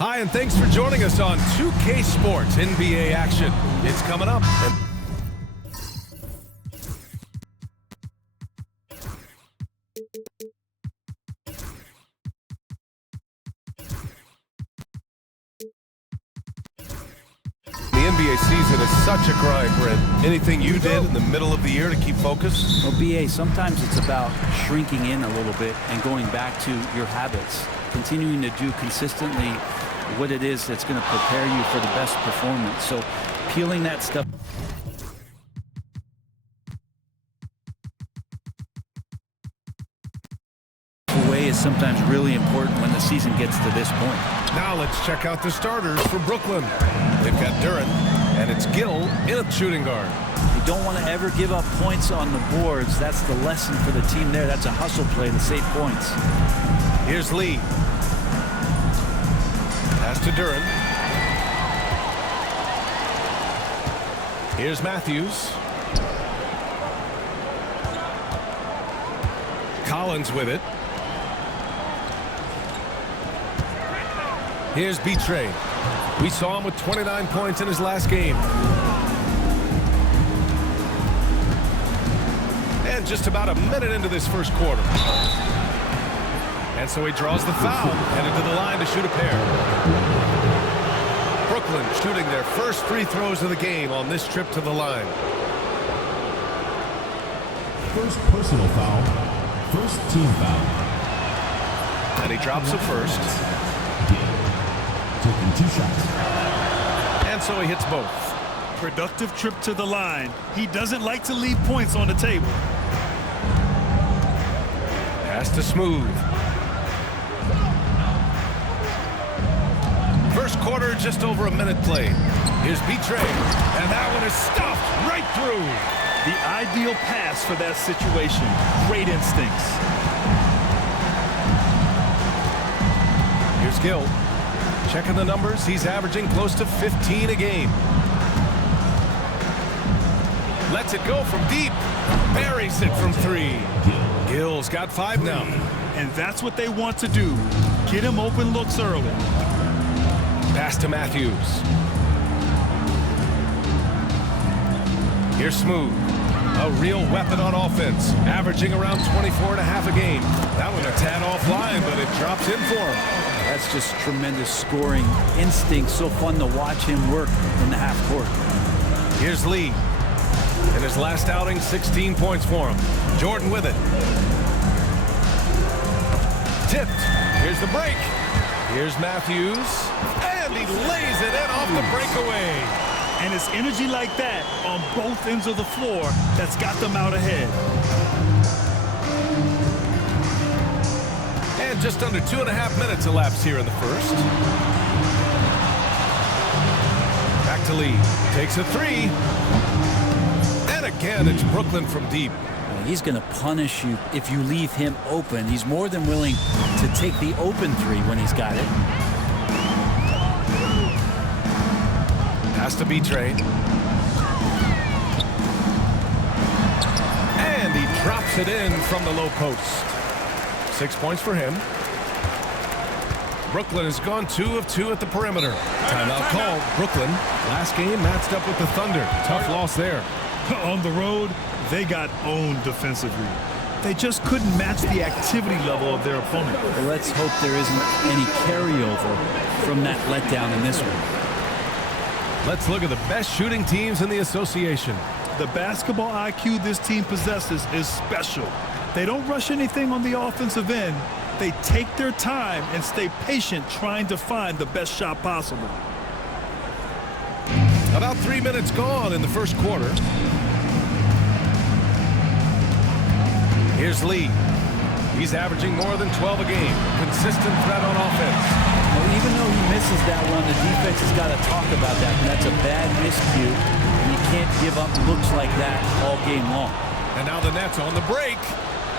Hi, and thanks for joining us on 2K Sports NBA action. It's coming up. The NBA season is such a grind, Brent. Anything you did in the middle of the year to keep focus? Well, BA, sometimes it's about shrinking in a little bit and going back to your habits, continuing to do consistently what it is that's going to prepare you for the best performance. So peeling that stuff away is sometimes really important when the season gets to this point. Now let's check out the starters for Brooklyn. They've got Duren, and it's Gill in a shooting guard. You don't want to ever give up points on the boards. That's the lesson for the team there. That's a hustle play to save points. Here's Lee. Pass to Duren. Here's Matthews. Collins with it. Here's Betray. We saw him with 29 points in his last game. And just about a minute into this first quarter. And so he draws the foul, headed to the line to shoot a pair. Brooklyn shooting their first free throws of the game on this trip to the line. First personal foul, first team foul. And he drops the first. Taking 2 shots. And so he hits both. Productive trip to the line. He doesn't like to leave points on the table. Pass to Smooth. First quarter, just over a minute played. Here's Betray, and that one is stuffed right through. The ideal pass for that situation. Great instincts. Here's Gill. Checking the numbers, he's averaging close to 15 a game. Lets it go from deep. Buries it from 3. Gill's got 5 now. And that's what they want to do. Get him open looks early. Pass to Matthews. Here's Smooth. A real weapon on offense. Averaging around 24.5 a game. That one a tad offline, but it drops in for him. That's just tremendous scoring instinct. So fun to watch him work in the half court. Here's Lee. In his last outing, 16 points for him. Jordan with it. Tipped. Here's the break. Here's Matthews. And he lays it in off the breakaway. And it's energy like that on both ends of the floor that's got them out ahead. And just under 2.5 minutes elapsed here in the first. Back to Lee. Takes a 3. And again, it's Brooklyn from deep. He's going to punish you if you leave him open. He's more than willing to take the open 3 when he's got it. Pass to Betray. And he drops it in from the low post. 6 points for him. Brooklyn has gone 2 of 2 at the perimeter. Timeout called. Brooklyn, last game matched up with the Thunder. Tough loss there. On the road, they got owned defensively. They just couldn't match the activity level of their opponent. Well, let's hope there isn't any carryover from that letdown in this one. Let's look at the best shooting teams in the association. The basketball IQ this team possesses is special. They don't rush anything on the offensive end. They take their time and stay patient trying to find the best shot possible. About 3 minutes gone in the first quarter. Here's Lee. He's averaging more than 12 a game. Consistent threat on offense. Well, even though he misses that one, the defense has got to talk about that. That's a bad miscue, and you can't give up looks like that all game long. And now the Nets on the break.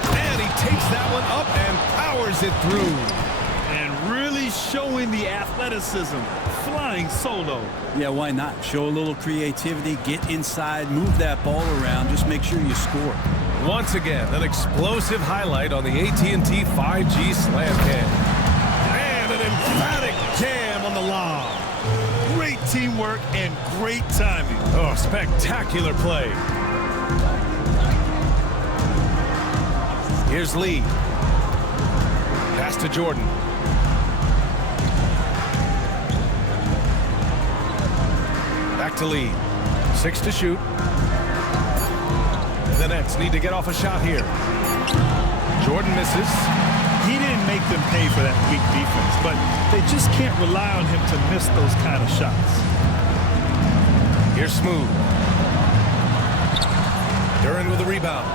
And he takes that one up and powers it through. And really showing the athleticism. Flying solo. Yeah, why not? Show a little creativity, get inside, move that ball around, just make sure you score. Once again, an explosive highlight on the AT&T 5G slam cam. And an emphatic jam on the teamwork and great timing. Oh, spectacular play. Here's Lee. Pass to Jordan. Back to Lee. 6 to shoot. The Nets need to get off a shot here. Jordan misses. He didn't make them pay for that weak defense, but they just can't rely on him to miss those kind of shots. Here's Smooth. Duran with a rebound.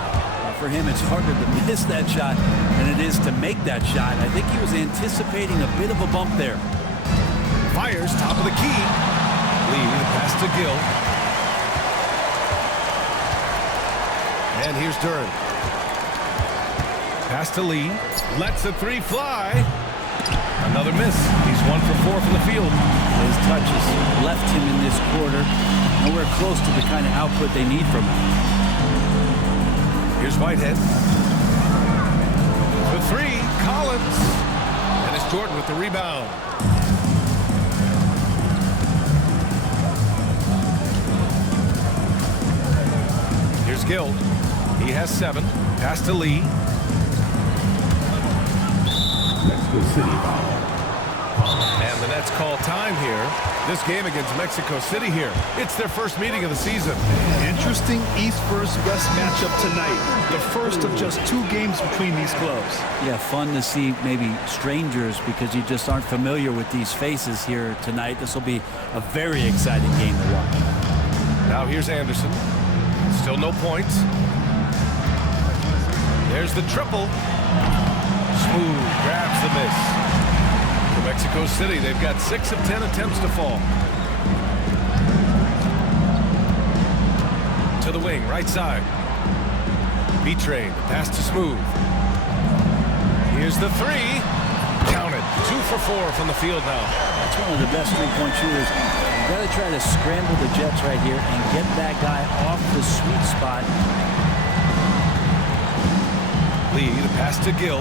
For him, it's harder to miss that shot than it is to make that shot. I think he was anticipating a bit of a bump there. Fires, top of the key. Lee, the pass to Gill. And here's Duran. Pass to Lee. Lets the three fly. Another miss. He's 1 for 4 from the field. His touches left him in this quarter. Nowhere close to the kind of output they need from him. Here's Whitehead. The three, Collins. And it's Jordan with the rebound. Here's Gill. He has 7. Pass to Lee. Mexico City foul. And the Nets call time here. This game against Mexico City here. It's their first meeting of the season. Interesting East versus West matchup tonight. The first of just 2 games between these clubs. Yeah, fun to see maybe strangers because you just aren't familiar with these faces here tonight. This will be a very exciting game to watch. Now here's Anderson. Still no points. There's the triple. Smooth grabs the miss. For Mexico City, they've got 6 of 10 attempts to fall. To the wing, right side. B-Train, pass to Smooth. Here's the three. Count it. 2 for 4 from the field now. That's one of the best three-point shooters. You've got to try to scramble the Jets right here and get that guy off the sweet spot. Lee, the pass to Gill.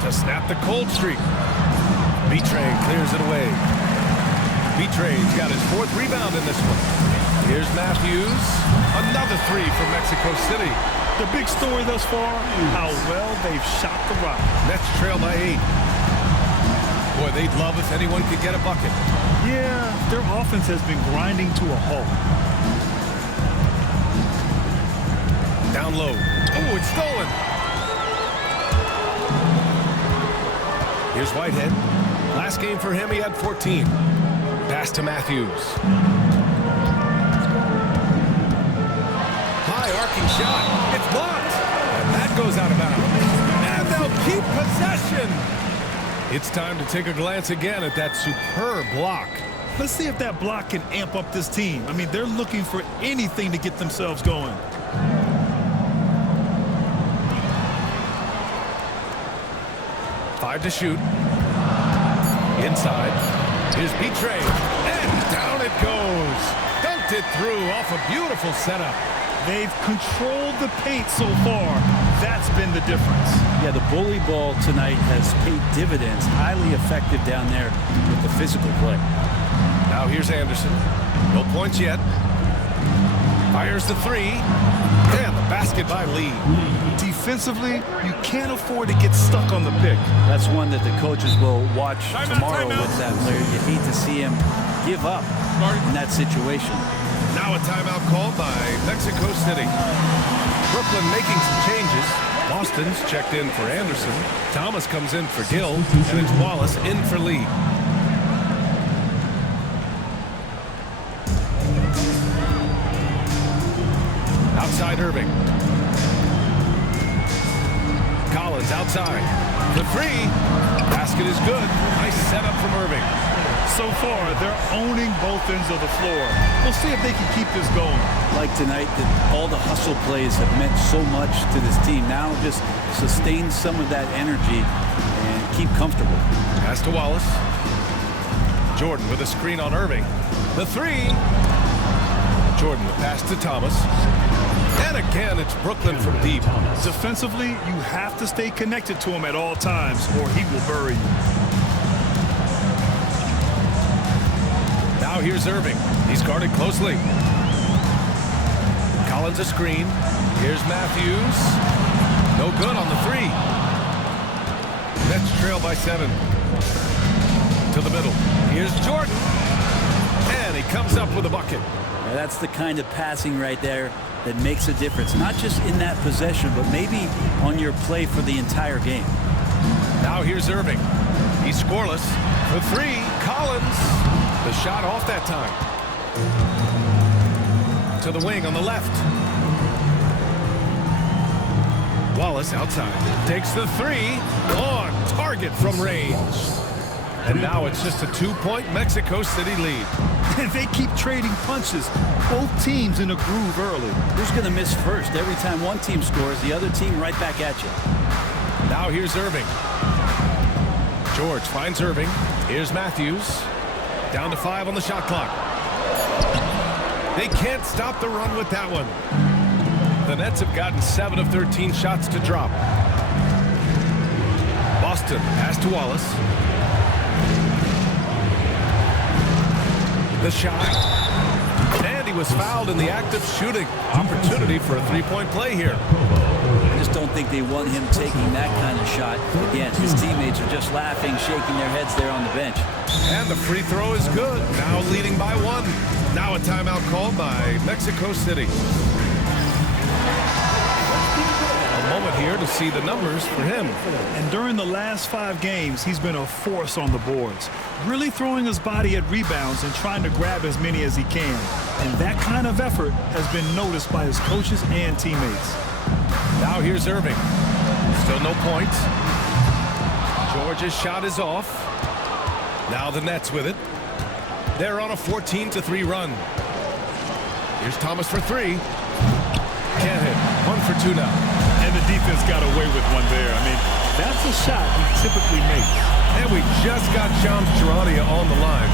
To snap the cold streak. B-Train clears it away. B-Train's got his 4th rebound in this one. Here's Matthews. Another 3 for Mexico City. The big story thus far, how well they've shot the rock. Nets trail by 8. Boy, they'd love if anyone could get a bucket. Yeah, their offense has been grinding to a halt. Down low. Oh, it's stolen. Here's Whitehead. Last game for him, he had 14. Pass to Matthews. High arcing shot. It's blocked. And that goes out of bounds. And they'll keep possession. It's time to take a glance again at that superb block. Let's see if that block can amp up this team. I mean, they're looking for anything to get themselves going. Five to shoot. Inside. Here's B-Train. And down it goes. Dunked it through off a beautiful setup. They've controlled the paint so far. That's been the difference. Yeah, the bully ball tonight has paid dividends. Highly effective down there with the physical play. Now here's Anderson. No points yet. Fires the three. And the basket by Lee. Defensively, you can't afford to get stuck on the pick. That's one that the coaches will watch tomorrow with that player. You hate to see him give up in that situation. Now a timeout called by Mexico City. Brooklyn making some changes. Boston's checked in for Anderson. Thomas comes in for Gill. And it's Wallace in for Lee. Outside Irving. Collins outside. The three. Basket is good. Nice setup from Irving. So far, they're owning both ends of the floor. We'll see if they can keep this going. Like tonight, that all the hustle plays have meant so much to this team. Now just sustain some of that energy and keep comfortable. Pass to Wallace. Jordan with a screen on Irving. The three. Jordan, the pass to Thomas. And again, it's Brooklyn from deep. Defensively, you have to stay connected to him at all times, or he will bury you. Now here's Irving. He's guarded closely. Collins a screen. Here's Matthews. No good on the three. Nets trail by 7. To the middle. Here's Jordan. And he comes up with a bucket. Now that's the kind of passing right there that makes a difference. Not just in that possession, but maybe on your play for the entire game. Now here's Irving. He's scoreless. For 3, Collins. The shot off that time. To the wing on the left. Wallace outside. Takes the 3. On target from range. And now it's just a 2-point Mexico City lead. And they keep trading punches. Both teams in a groove early. Who's going to miss first? Every time one team scores, the other team right back at you. Now here's Irving. George finds Irving. Here's Matthews. Down to 5 on the shot clock. They can't stop the run with that one. The Nets have gotten 7 of 13 shots to drop. Boston pass to Wallace. The shot. And he was fouled in the act of shooting. Opportunity for a 3-point play here. I just don't think they want him taking that kind of shot. Again, his teammates are just laughing, shaking their heads there on the bench. And the free throw is good. Now leading by 1. Now a timeout called by Mexico City. A moment here to see the numbers for him. And during the last 5 games, he's been a force on the boards. Really throwing his body at rebounds and trying to grab as many as he can. And that kind of effort has been noticed by his coaches and teammates. Now here's Irving. Still no points. George's shot is off. Now the Nets with it. They're on a 14-3 run. Here's Thomas for 3. Can't hit. 1 for 2 now. And the defense got away with one there. I mean, that's a shot he typically makes. And we just got Shams Charania on the line.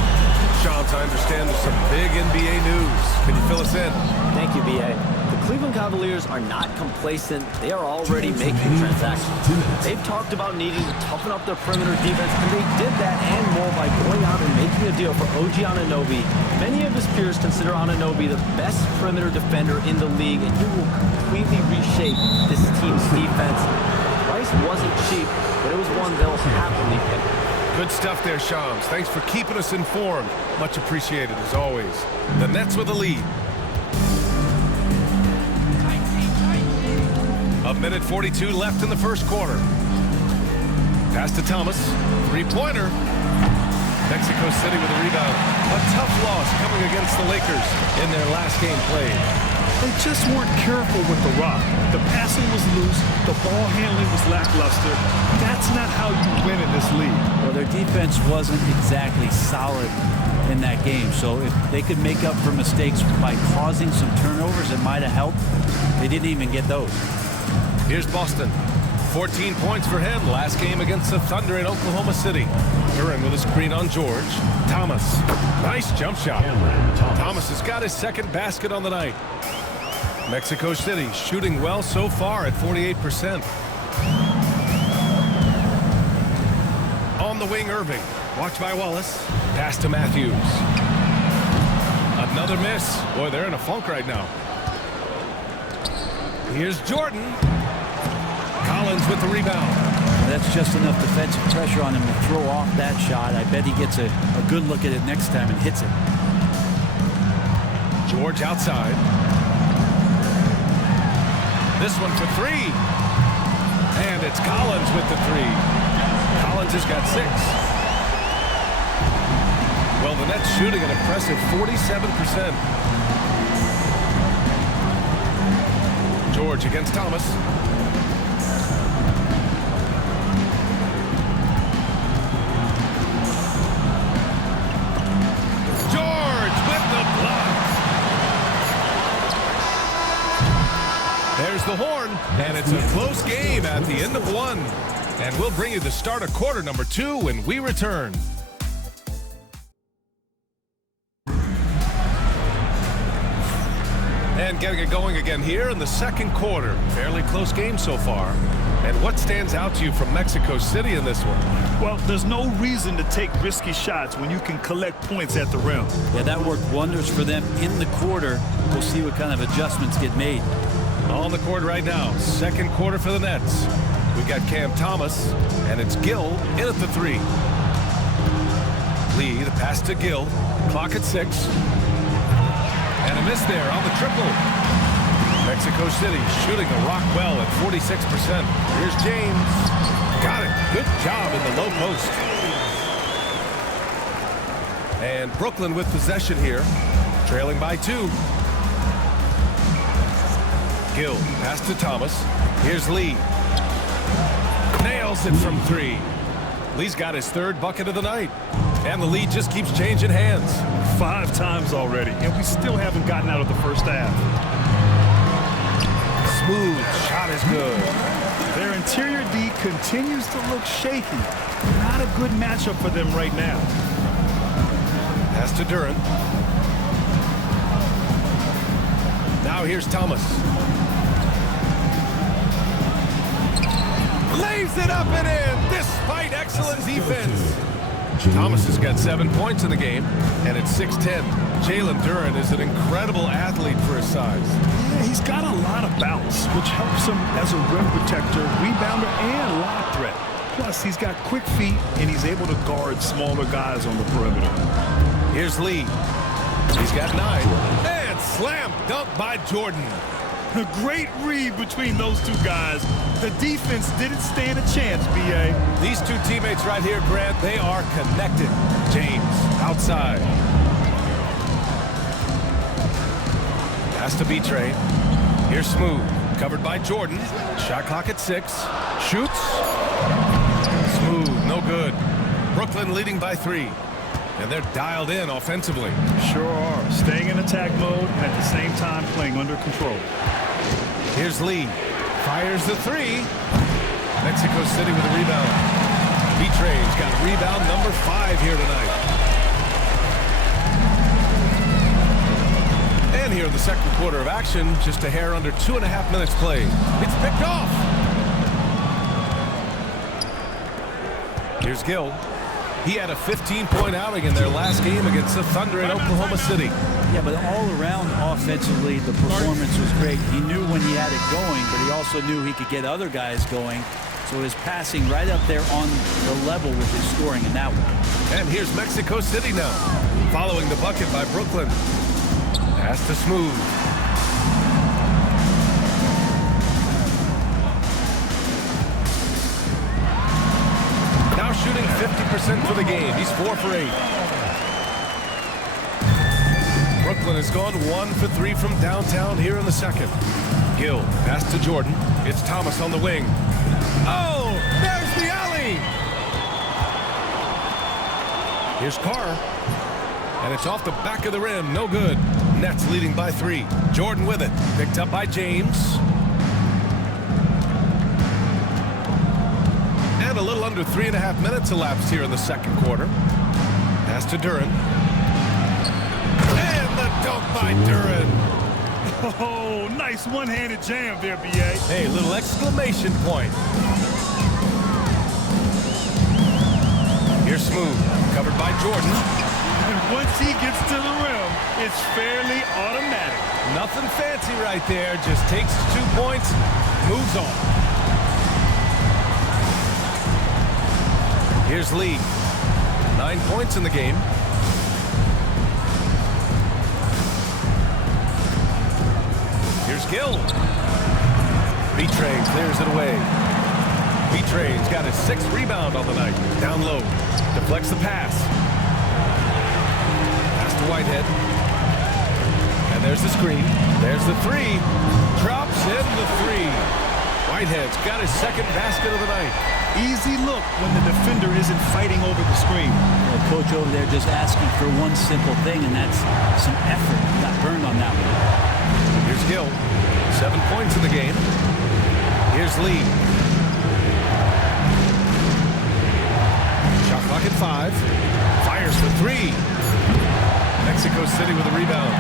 Shams, I understand there's some big NBA news. Can you fill us in? Thank you, B.A. The Cleveland Cavaliers are not complacent. They are already making transactions. They've talked about needing to toughen up their perimeter defense, and they did that and more by going out and making a deal for OG Anunoby. Many of his peers consider Anunoby the best perimeter defender in the league, and he will completely reshape this team's defense. Price wasn't cheap, but it was one they'll happily pay. Good stuff there, Shams. Thanks for keeping us informed. Much appreciated, as always. The Nets with the lead. A minute 42 left in the first quarter. Pass to Thomas. 3-pointer. Mexico City with a rebound. A tough loss coming against the Lakers in their last game played. They just weren't careful with the rock. The passing was loose. The ball handling was lackluster. That's not how you win in this league. Well, their defense wasn't exactly solid in that game. So if they could make up for mistakes by causing some turnovers, it might have helped. They didn't even get those. Here's Boston. 14 points for him last game against the Thunder in Oklahoma City. Duran with a screen on George. Thomas. Nice jump shot. Thomas has got his second basket on the night. Mexico City shooting well so far at 48%. On the wing, Irving. Watched by Wallace. Pass to Matthews. Another miss. Boy, they're in a funk right now. Here's Jordan. Collins with the rebound. That's just enough defensive pressure on him to throw off that shot. I bet he gets a good look at it next time and hits it. George outside. This one for 3. And it's Collins with the 3. Collins has got 6. Well, the Nets shooting an impressive 47%. George against Thomas. George with the block. There's the horn, and it's a close game at the end of 1. And we'll bring you the start of quarter number 2 when we return. And getting it going again here in the second quarter. Fairly close game so far. And what stands out to you from Mexico City in this one? Well, there's no reason to take risky shots when you can collect points at the rim. Yeah, that worked wonders for them in the quarter. We'll see what kind of adjustments get made. On the court right now, second quarter for the Nets. We've got Cam Thomas, and it's Gill in at the 3. Lee, the pass to Gill. Clock at 6. And a miss there on the triple. Mexico City shooting the rock well at 46%. Here's James. Got it. Good job in the low post. And Brooklyn with possession here. Trailing by 2. Gill, pass to Thomas. Here's Lee. Nails it from 3. Lee's got his 3rd bucket of the night. And the lead just keeps changing hands. 5 times already, and we still haven't gotten out of the first half. Smooth shot is good. Their interior D continues to look shaky. Not a good matchup for them right now. Pass to Duran. Now here's Thomas. Lays it up and in despite excellent defense. Thomas has got 7 points in the game, and it's 6-10. Jalen Duran is an incredible athlete for his size. Yeah, he's got a lot of bounce, which helps him as a rim protector, rebounder, and lob threat. Plus, he's got quick feet, and he's able to guard smaller guys on the perimeter. Here's Lee. He's got 9. And slam dunk by Jordan. A great read between those two guys. The defense didn't stand a chance, B.A. These two teammates right here, Grant, they are connected. James, outside. Pass to B-Train. Here's Smooth, covered by Jordan. Shot clock at 6. Shoots. Smooth, no good. Brooklyn leading by 3. And they're dialed in offensively. Sure are. Staying in attack mode and at the same time playing under control. Here's Lee. Fires the 3. Mexico City with a rebound. B-Train's got rebound number 5 here tonight. And here in the second quarter of action, just a hair under 2.5 minutes played. It's picked off. Here's Gill. He had a 15-point outing in their last game against the Thunder in Oklahoma City. Yeah, but all around offensively, the performance was great. He knew when he had it going, but he also knew he could get other guys going. So his passing right up there on the level with his scoring in that one. And here's Mexico City now, following the bucket by Brooklyn. Pass to Smooth. Now shooting 50% for the game. He's 4 for 8. Brooklyn has gone 1 for 3 from downtown here in the second. Gill, pass to Jordan. It's Thomas on the wing. Oh, there's the alley. Here's Carr. And it's off the back of the rim. No good. Nets leading by 3. Jordan with it. Picked up by James. And a little under 3.5 minutes elapsed here in the second quarter. Pass to Duran. And the dunk by Duran. Oh, nice one-handed jam there, B.A. Hey, little exclamation point. Here's Smooth, covered by Jordan. And once he gets to the rim, it's fairly automatic. Nothing fancy right there. Just takes his 2 points, moves on. Here's Lee. 9 points in the game. Here's Gill. B-Train clears it away. B-Train's got his 6th rebound on the night. Down low. Deflects the pass. Pass to Whitehead. And there's the screen. There's the 3. Drops in the 3. Whitehead's got his 2nd basket of the night. Easy look when the defender isn't fighting over the screen. The coach over there just asking for one simple thing, and that's some effort. Got burned on that one. Here's Gill. 7 points in the game. Here's Lee. Shot clock at 5. Fires for 3. Mexico City with a rebound.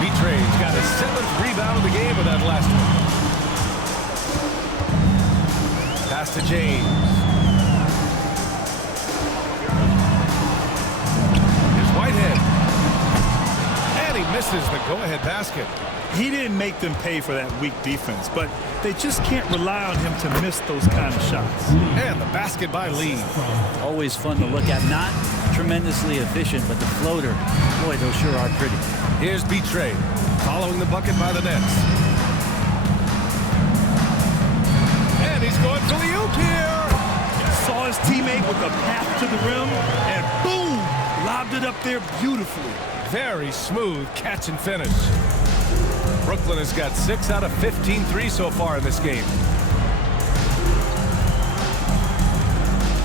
B-Train's got his 7th Pass to James. Here's Whitehead. And he misses the go-ahead basket. He didn't make them pay for that weak defense, but they just can't rely on him to miss those kind of shots. And the basket by Lee. Always fun to look at. Not tremendously efficient, but the floater, boy, those sure are pretty. Here's B-Trey, following the bucket by the Nets. And he's going for the oop here. Saw his teammate with a path to the rim, and boom, lobbed it up there beautifully. Very smooth catch and finish. Brooklyn has got 6 out of 15 threes so far in this game.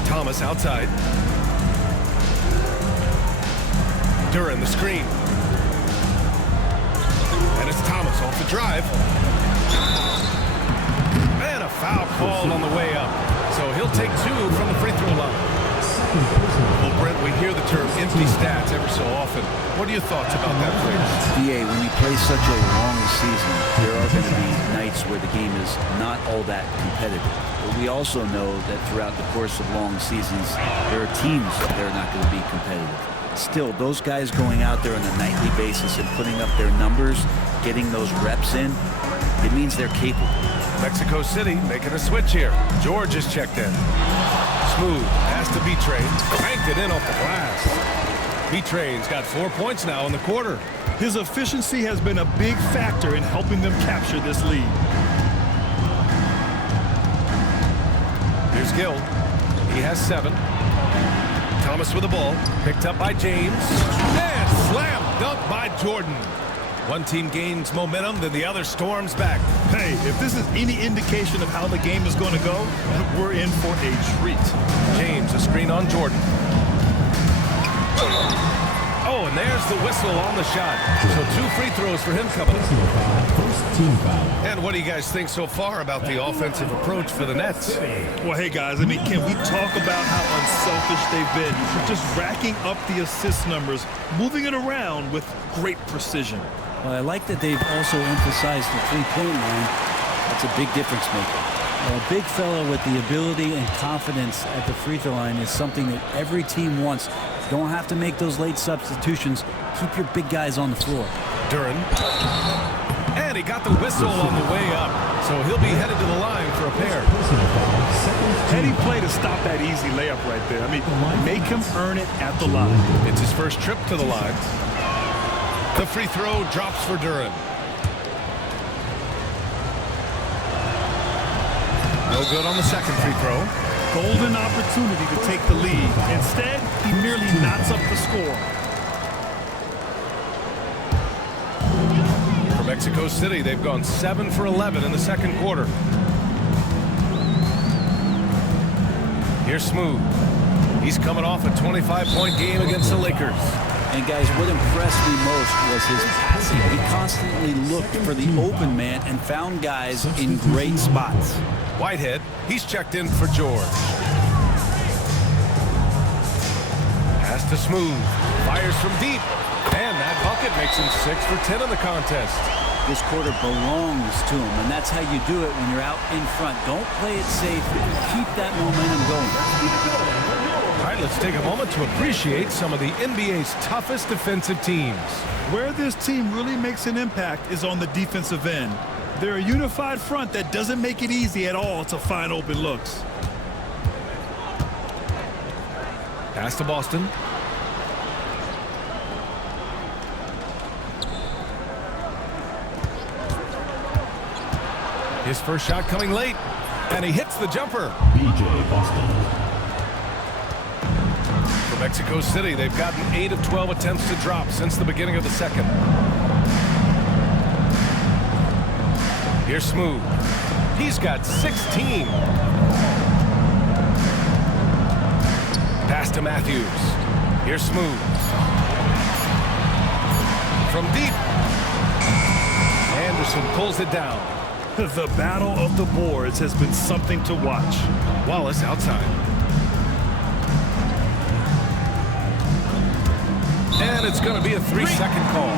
Thomas outside. Duran the screen. And it's Thomas off the drive. And a foul called on the way up. So he'll take 2 from the free throw line. Well, Brent, we hear the term empty stats ever so often. What are your thoughts about that phrase? BA, when you play such a long season, there are going to be nights where the game is not all that competitive. But we also know that throughout the course of long seasons, there are teams that are not going to be competitive. Still, those guys going out there on a nightly basis and putting up their numbers, getting those reps in, it means they're capable. Mexico City making a switch here. George is checked in. Smooth pass to B-Trey. Banked it in off the glass. B-Trey's got 4 points now in the quarter. His efficiency has been a big factor in helping them capture this lead. Here's Gill. He has 7. Thomas with the ball. Picked up by James. And slam dunk by Jordan. One team gains momentum, then the other storms back. Hey, if this is any indication of how the game is going to go, we're in for a treat. James, a screen on Jordan. Oh, and there's the whistle on the shot. So 2 free throws for him coming up. First team foul. And what do you guys think so far about the offensive approach for the Nets? Well, hey, guys, I mean, can we talk about how unselfish they've been? Just racking up the assist numbers, moving it around with great precision. Well, I like that they've also emphasized the three-point line. That's a big difference maker. A big fella with the ability and confidence at the free throw line is something that every team wants. Don't have to make those late substitutions. Keep your big guys on the floor. Duran. And he got the whistle on the way up. So he'll be headed to the line for a pair. Heady play to stop that easy layup right there. I mean, make him earn it at the line. It's his first trip to the line. The free throw drops for Duran. No good on the second free throw. Golden opportunity to take the lead. Instead, he merely knots up the score. For Mexico City, they've gone 7 for 11 in the second quarter. Here's Smooth. He's coming off a 25-point game against the Lakers. And guys, what impressed me most was his passing. He constantly looked for the open man and found guys in great spots. Whitehead, he's checked in for George. Pass to Smooth. Fires from deep. And that bucket makes him 6 for 10 in the contest. This quarter belongs to him, and that's how you do it when you're out in front. Don't play it safe. Keep that momentum going. All right, let's take a moment to appreciate some of the NBA's toughest defensive teams. Where this team really makes an impact is on the defensive end. They're a unified front that doesn't make it easy at all to find open looks. Pass to Boston. His first shot coming late, and he hits the jumper. BJ Boston. For Mexico City, they've gotten 8 of 12 attempts to drop since the beginning of the second. Here's Smooth. He's got 16. Pass to Matthews. Here's Smooth. From deep. Anderson pulls it down. The battle of the boards has been something to watch. Wallace outside. And it's going to be a 3-second call.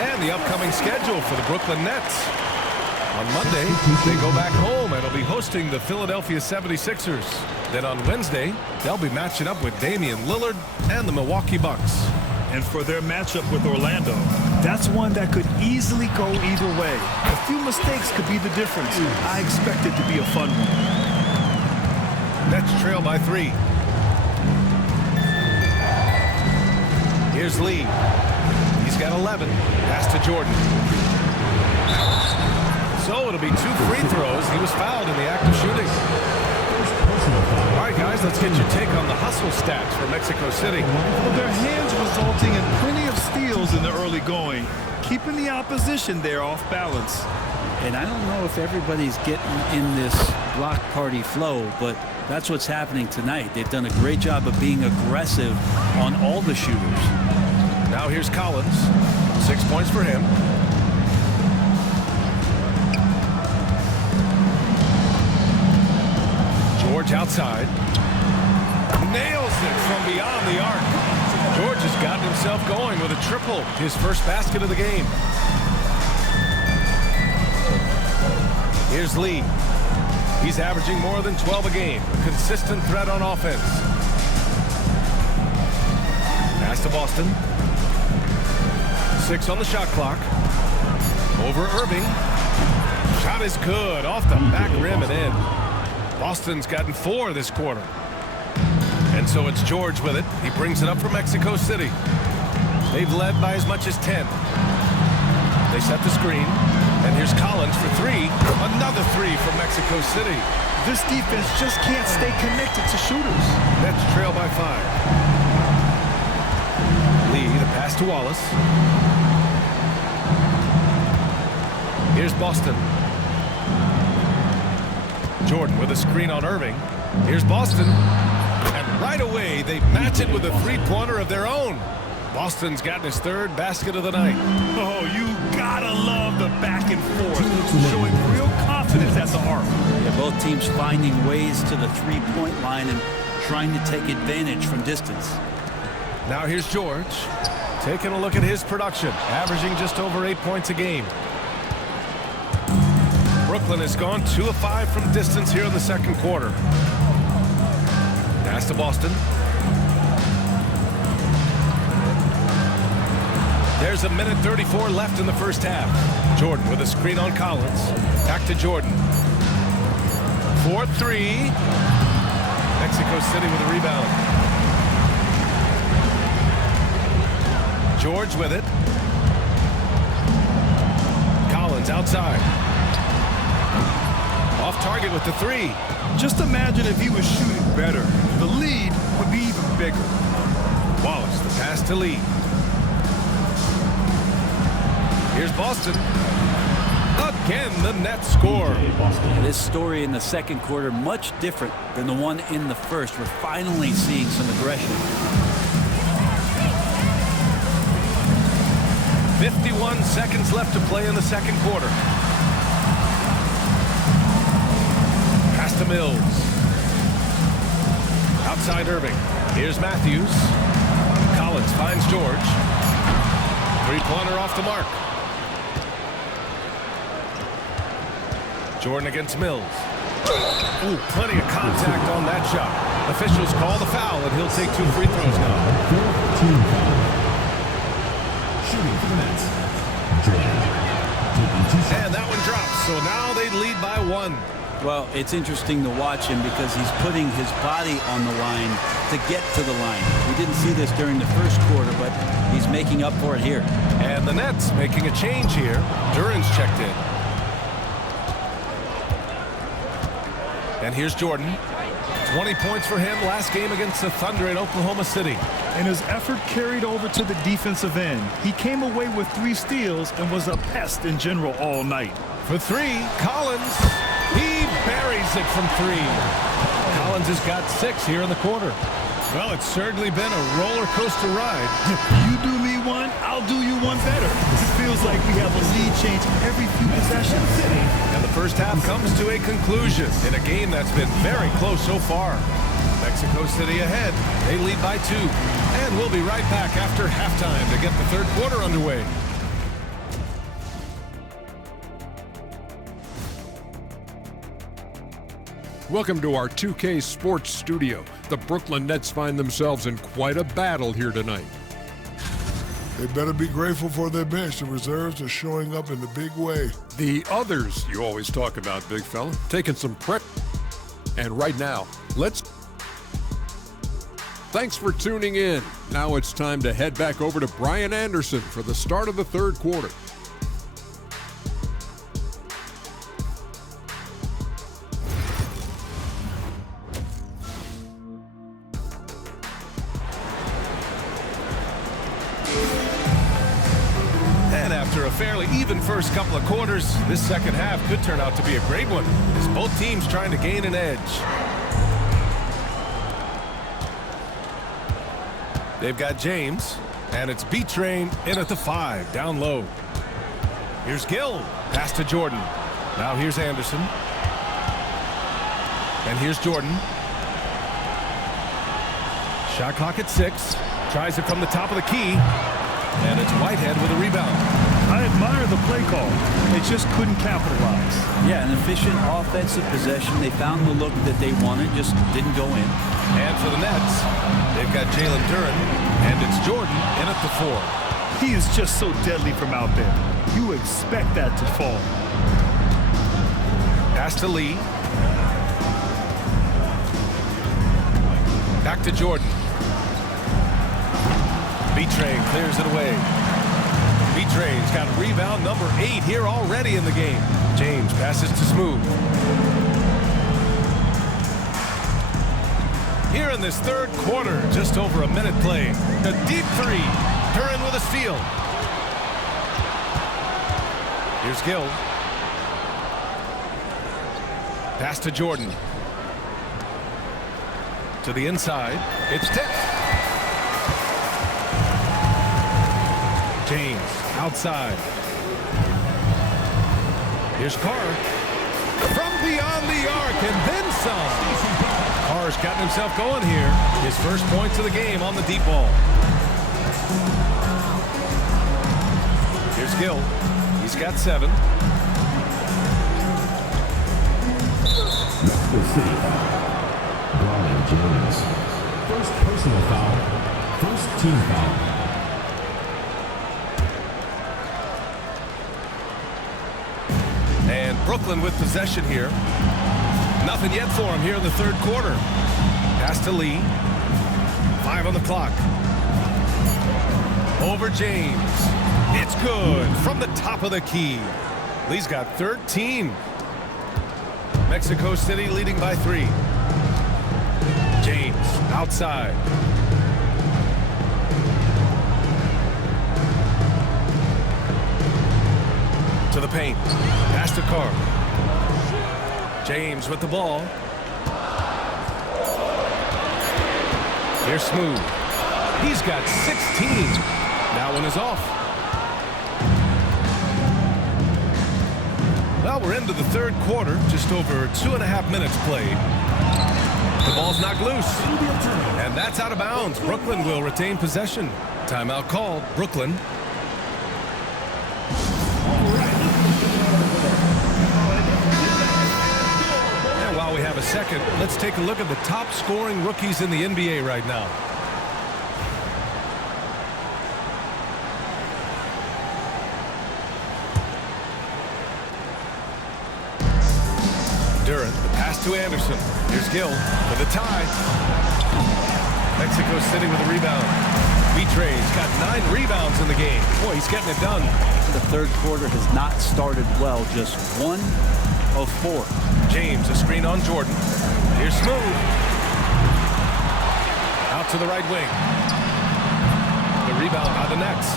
And the upcoming schedule for the Brooklyn Nets. On Monday, they go back home and will be hosting the Philadelphia 76ers. Then on Wednesday, they'll be matching up with Damian Lillard and the Milwaukee Bucks. And for their matchup with Orlando, that's one that could easily go either way. A few mistakes could be the difference. I expect it to be a fun one. Nets trail by 3. Here's Lee. He's got 11. Pass to Jordan. So it'll be 2 free throws. He was fouled in the act of shooting. All right, guys, let's get your take on the hustle stats for Mexico City. Well, their hands resulting in plenty of steals in the early going, keeping the opposition there off balance. And I don't know if everybody's getting in this block party flow, but that's what's happening tonight. They've done a great job of being aggressive on all the shooters. Now here's Collins. 6 points for him. George outside. Nails it from beyond the arc. George has gotten himself going with a triple. His first basket of the game. Here's Lee. He's averaging more than 12 a game. A consistent threat on offense. Pass to Boston. 6 on the shot clock. Over Irving. Shot is good. Off the back rim and in. Boston's gotten 4 this quarter. And so it's George with it. He brings it up for Mexico City. They've led by as much as 10. They set the screen. And here's Collins for 3. Another 3 from Mexico City. This defense just can't stay connected to shooters. Nets trail by 5. Lee, the pass to Wallace. Here's Boston. Jordan with a screen on Irving. Here's Boston. And right away, they match it with a three-pointer of their own. Boston's gotten his 3rd basket of the night. Oh, you gotta love the back and forth. Showing real confidence at the arc. Yeah, both teams finding ways to the three-point line and trying to take advantage from distance. Now here's George. Taking a look at his production. Averaging just over 8 points a game. Brooklyn has gone 2 of 5 from distance here in the second quarter. Pass to Boston. There's 1:34 left in the first half. Jordan with a screen on Collins. Back to Jordan. 4-3. Mexico City with a rebound. George with it. Collins outside. Off target with the 3. Just imagine if he was shooting better. The lead would be even bigger. Wallace, the pass to Lee. Here's Boston. Again, the Nets score. This story in the second quarter much different than the one in the first. We're finally seeing some aggression. 51 seconds left to play in the second quarter. Pass to Mills. Outside Irving. Here's Matthews. Collins finds George. Three-pointer off the mark. Jordan against Mills. Ooh, plenty of contact on that shot. Officials call the foul, and he'll take 2 free throws now. Shooting for the Nets. And that one drops, so now they lead by 1. Well, it's interesting to watch him because he's putting his body on the line to get to the line. We didn't see this during the first quarter, but he's making up for it here. And the Nets making a change here. Duran's checked in. And here's Jordan. 20 points for him last game against the Thunder in Oklahoma City. And his effort carried over to the defensive end. He came away with 3 steals and was a pest in general all night. For 3, Collins. He buries it from 3. Collins has got 6 here in the quarter. Well, it's certainly been a roller coaster ride. You do me one, I'll do you one better. It feels like we have a lead change every few possessions. And the first half comes to a conclusion in a game that's been very close so far. Mexico City ahead. They lead by 2. And we'll be right back after halftime to get the third quarter underway. Welcome to our 2K Sports studio. The Brooklyn Nets find themselves in quite a battle here tonight. They better be grateful for their bench. The reserves are showing up in a big way. The others you always talk about, big fella, taking some prep. And right now, Thanks for tuning in. Now it's time to head back over to Brian Anderson for the start of the third quarter. And after a fairly even first couple of quarters, this second half could turn out to be a great one, as both teams trying to gain an edge. They've got James, and it's B-Train in at the 5, down low. Here's Gill, pass to Jordan. Now here's Anderson. And here's Jordan. Shot clock at 6. Tries it from the top of the key. And it's Whitehead with a rebound. I admire the play call. They just couldn't capitalize. Yeah, an efficient offensive possession. They found the look that they wanted, just didn't go in. And for the Nets, they've got Jalen Duren, and it's Jordan in at the 4. He is just so deadly from out there. You expect that to fall. Pass to Lee. Back to Jordan. B-Train clears it away. B-Train's got rebound number 8 here already in the game. James passes to Smooth. Here in this third quarter, just over a minute played. A deep 3. Duren with a steal. Here's Gill. Pass to Jordan. To the inside. It's tipped. James outside. Here's Carr. From beyond the arc and then some. Carr's gotten himself going here. His first points of the game on the deep ball. Here's Gill. He's got 7. Mexico City. Brian James. First personal foul. First team foul. And Brooklyn with possession here. Nothing yet for him here in the third quarter. Pass to Lee. 5 on the clock. Over James. It's good from the top of the key. Lee's got 13. Mexico City leading by 3. James outside. To the paint. Pass to Carr. James with the ball. Here's Smooth. He's got 16. That one is off. Well, we're into the third quarter. Just over 2.5 minutes played. The ball's knocked loose. And that's out of bounds. Brooklyn will retain possession. Timeout called. Brooklyn. While we have a second, let's take a look at the top scoring rookies in the NBA right now. Duren, the pass to Anderson. Here's Gill for the tie. Mexico City with a rebound. B-Train's got 9 rebounds in the game. Boy, he's getting it done. The third quarter has not started well, just 1 of 4. James, a screen on Jordan. Here's Smooth. Out to the right wing. The rebound by the Nets.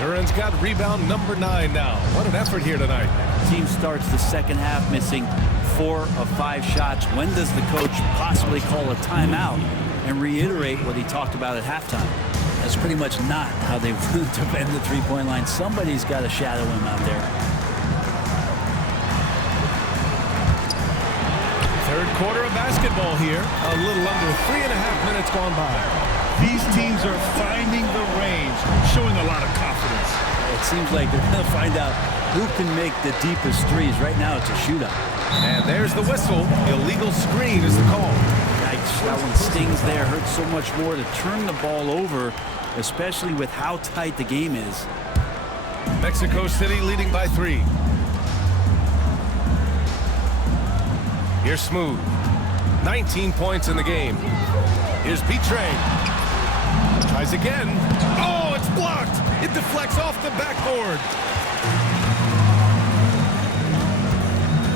Duren's got rebound number 9 now. What an effort here tonight. Team starts the second half missing 4 of 5 shots. When does the coach possibly call a timeout and reiterate what he talked about at halftime? That's pretty much not how they defend the three-point line. Somebody's got to shadow him out there. Third quarter of basketball here. A little under 3.5 minutes gone by. These teams are finding the range, showing a lot of confidence. It seems like they're going to find out who can make the deepest threes. Right now it's a shootout. And there's the whistle. Illegal screen is the call. Yikes, that one stings there. Hurts so much more to turn the ball over, especially with how tight the game is. Mexico City leading by 3. Here's Smooth. 19 points in the game. Here's B-Train. Tries again. Oh, it's blocked. It deflects off the backboard.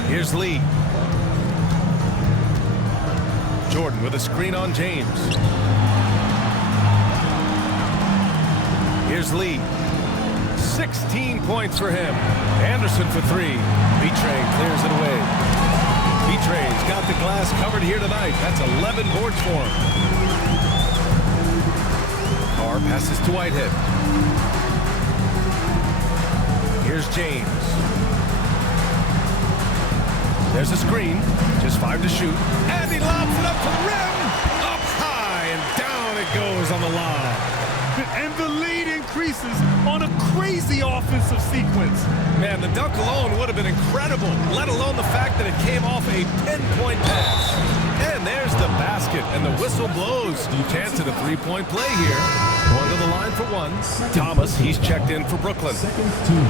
Here's Lee. Jordan with a screen on James. Here's Lee. 16 points for him. Anderson for 3. B-Train clears it away. B-Train's got the glass covered here tonight. That's 11 boards for him. Carr passes to Whitehead. Here's James. There's a screen. Just 5 to shoot. And he lobs it up to the rim. Up high and down it goes on the lob. And the lead increases on a crazy offensive sequence. Man, the dunk alone would have been incredible, let alone the fact that it came off a pinpoint pass. And there's the basket, and the whistle blows. Chance at a three-point play here. Going to the line for 1. Thomas, he's checked in for Brooklyn.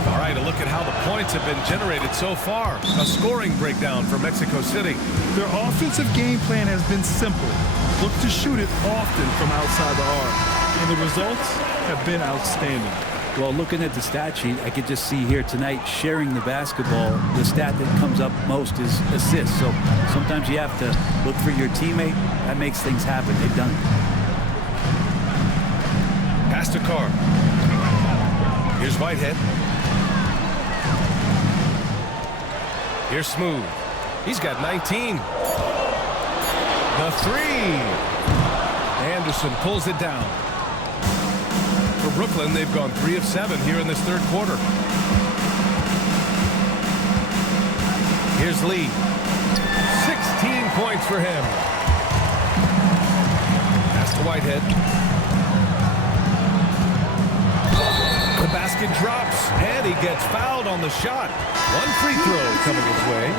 All right, a look at how the points have been generated so far. A scoring breakdown for Mexico City. Their offensive game plan has been simple. Look to shoot it often from outside the arc. And the results have been outstanding. Well, looking at the stat sheet, I could just see here tonight, sharing the basketball, the stat that comes up most is assists. So sometimes you have to look for your teammate. That makes things happen. They've done it. Pass to Carr. Here's Whitehead. Here's Smooth. He's got 19. The 3. Anderson pulls it down. For Brooklyn, they've gone 3 of 7 here in this third quarter. Here's Lee. 16 points for him. Pass to Whitehead. The basket drops, and he gets fouled on the shot. 1 free throw coming his way.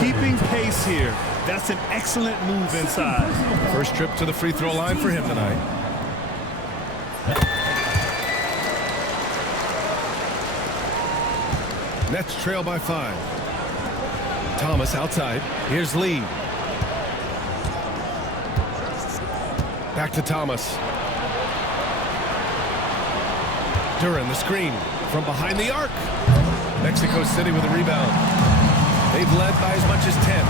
Keeping pace here. That's an excellent move inside. First trip to the free throw line for him tonight. Nets trail by 5. Thomas outside. Here's Lee. Back to Thomas. Duran the screen from behind the arc. Mexico City with a rebound. They've led by as much as 10.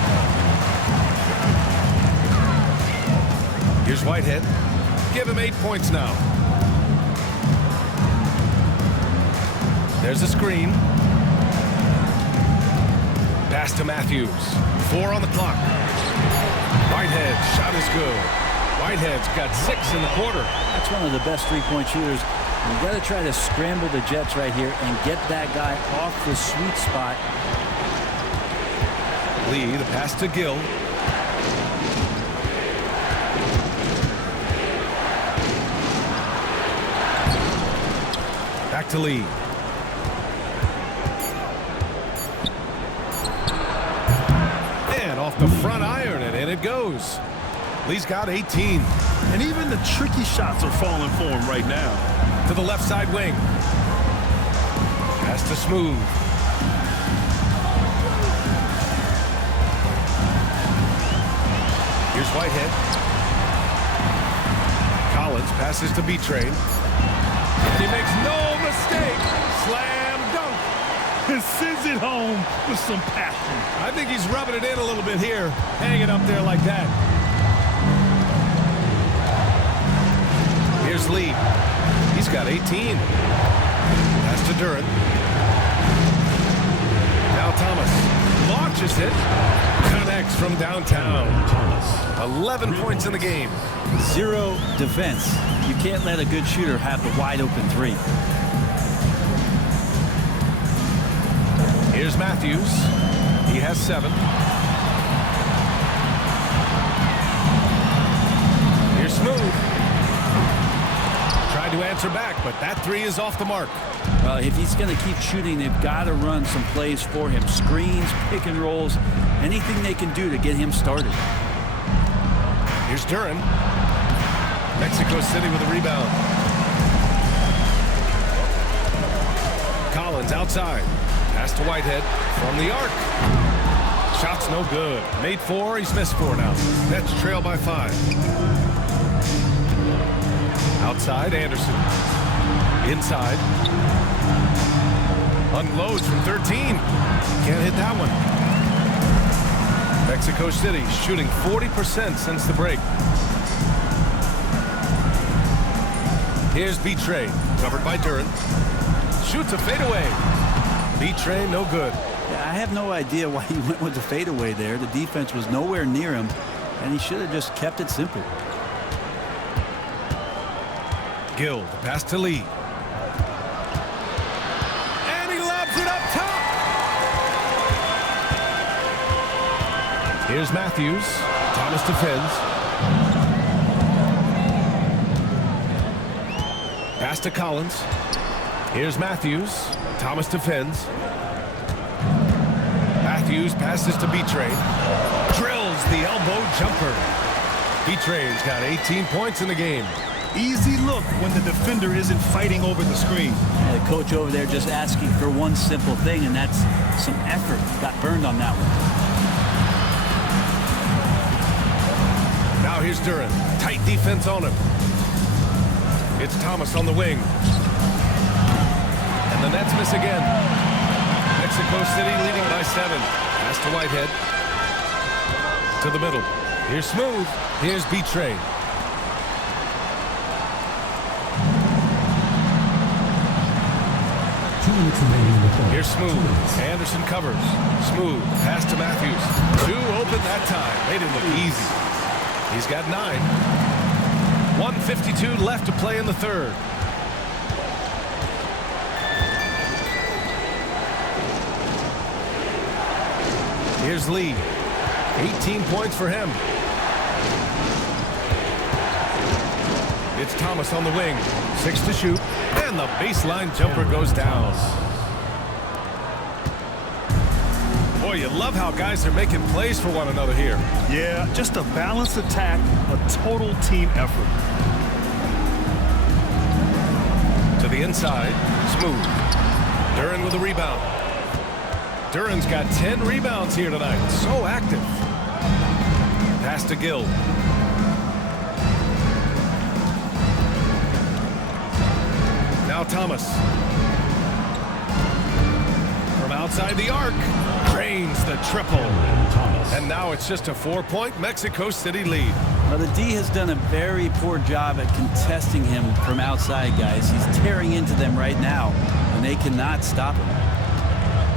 Here's Whitehead. Give him 8 points now. There's a screen. Pass to Matthews. 4 on the clock. Whitehead, shot is good. Whitehead's got 6 in the quarter. That's one of the best three-point shooters. You've got to try to scramble the Jets right here and get that guy off the sweet spot. Lee, the pass to Gill. Back to Lee. And off the front iron, and in it goes. Lee's got 18. And even the tricky shots are falling for him right now. To the left side wing. Pass to Smooth. Here's Whitehead. Collins passes to B-Train. He makes no mistake. Slam dunk. And sends it home with some passion. I think he's rubbing it in a little bit here. Hanging up there like that. Here's Lee. He's got 18. Pass to Duran. Now Thomas launches it. Connects from downtown. 11 points in the game. 0 defense. You can't let a good shooter have the wide open 3. Here's Matthews. He has 7. Here's Smooth. Tried to answer back, but that three is off the mark. Well, if he's going to keep shooting, they've got to run some plays for him. Screens, pick and rolls, anything they can do to get him started. Here's Duran. Mexico City with a rebound. Collins outside. Pass to Whitehead from the arc. Shot's no good. Made 4, he's missed 4 now. Nets trail by 5. Outside, Anderson. Inside. Unloads from 13. Can't hit that one. Mexico City shooting 40% since the break. Here's Betray, covered by Duran. Shoots a fadeaway. Betray, no good. I have no idea why he went with the fadeaway there. The defense was nowhere near him, and he should have just kept it simple. Gill, the pass to Lee. And he lobs it up top. Here's Matthews. Thomas defends. Pass to Collins. Here's Matthews. Thomas defends. Matthews passes to Betray. Drills the elbow jumper. Betray's got 18 points in the game. Easy look when the defender isn't fighting over the screen. The coach over there just asking for one simple thing, and that's some effort. Got burned on that one. Now here's Duran. Tight defense on him. It's Thomas on the wing. And the Nets miss again. Mexico City leading by 7. Pass to Whitehead. To the middle. Here's Smooth. Here's Betray. Here's Smooth. Anderson covers. Smooth. Pass to Matthews. 2 open that time. Made it look easy. He's got 9. 1:52 left to play in the third. Here's Lee. 18 points for him. It's Thomas on the wing. 6 to shoot. And the baseline jumper goes down. Boy, you love how guys are making plays for one another here. Yeah, just a balanced attack, a total team effort. To the inside. Smooth. Duran with a rebound. Duran's got 10 rebounds here tonight. So active. Pass to Gill. Now Thomas. From outside the arc. Drains the triple. And now it's just a 4-point Mexico City lead. Well, the D has done a very poor job at contesting him from outside, guys. He's tearing into them right now, and they cannot stop him.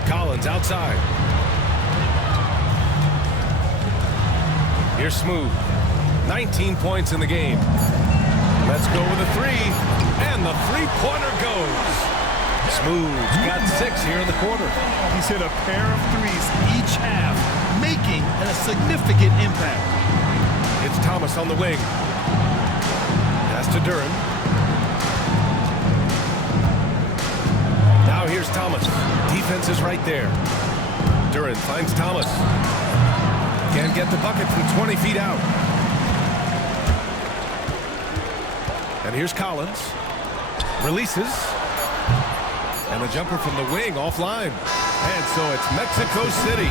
Collins outside. Here's Smooth. 19 points in the game. Let's go with a 3. And the three-pointer goes. Smooth's got 6 here in the quarter. He's hit a pair of threes each half, making a significant impact. It's Thomas on the wing. Pass to Duran. Now here's Thomas. Defense is right there. Duran finds Thomas. Can't get the bucket from 20 feet out. And here's Collins. Releases. And a jumper from the wing offline. And so it's Mexico City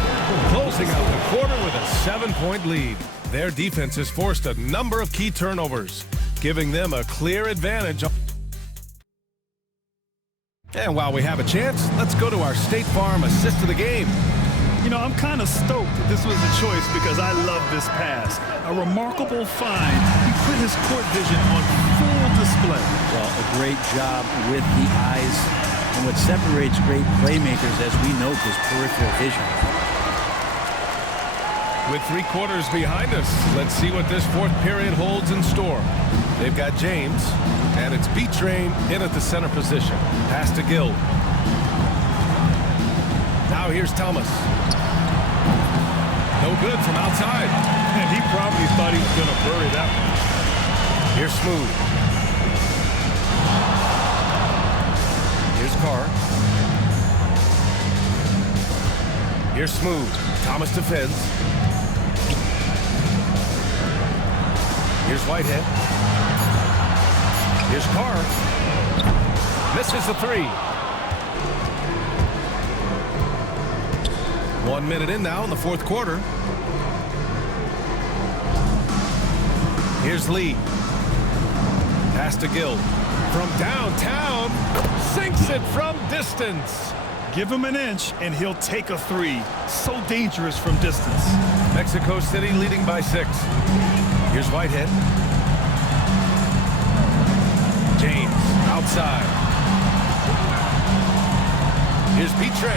closing out the quarter with a 7-point lead. Their defense has forced a number of key turnovers, giving them a clear advantage. And while we have a chance, let's go to our State Farm assist of the game. You know, I'm kind of stoked that this was a choice because I love this pass. A remarkable find. He put his court vision on full display. Well, a great job with the eyes. And what separates great playmakers, as we note, is peripheral vision. With 3 quarters behind us, let's see what this 4th period holds in store. They've got James, and it's Betray in at the center position. Pass to Gill. Now here's Thomas. No good from outside. And he probably thought he was going to bury that one. Here's Smooth. Carr. Here's Smooth. Thomas defends. Here's Whitehead. Here's Carr. Misses the three. 1 minute in now in the fourth quarter. Here's Lee. Pass to Gill. From downtown. Sinks it from distance. Give him an inch, and he'll take a three. So dangerous from distance. Mexico City leading by 6. Here's Whitehead. James outside. Here's Petre.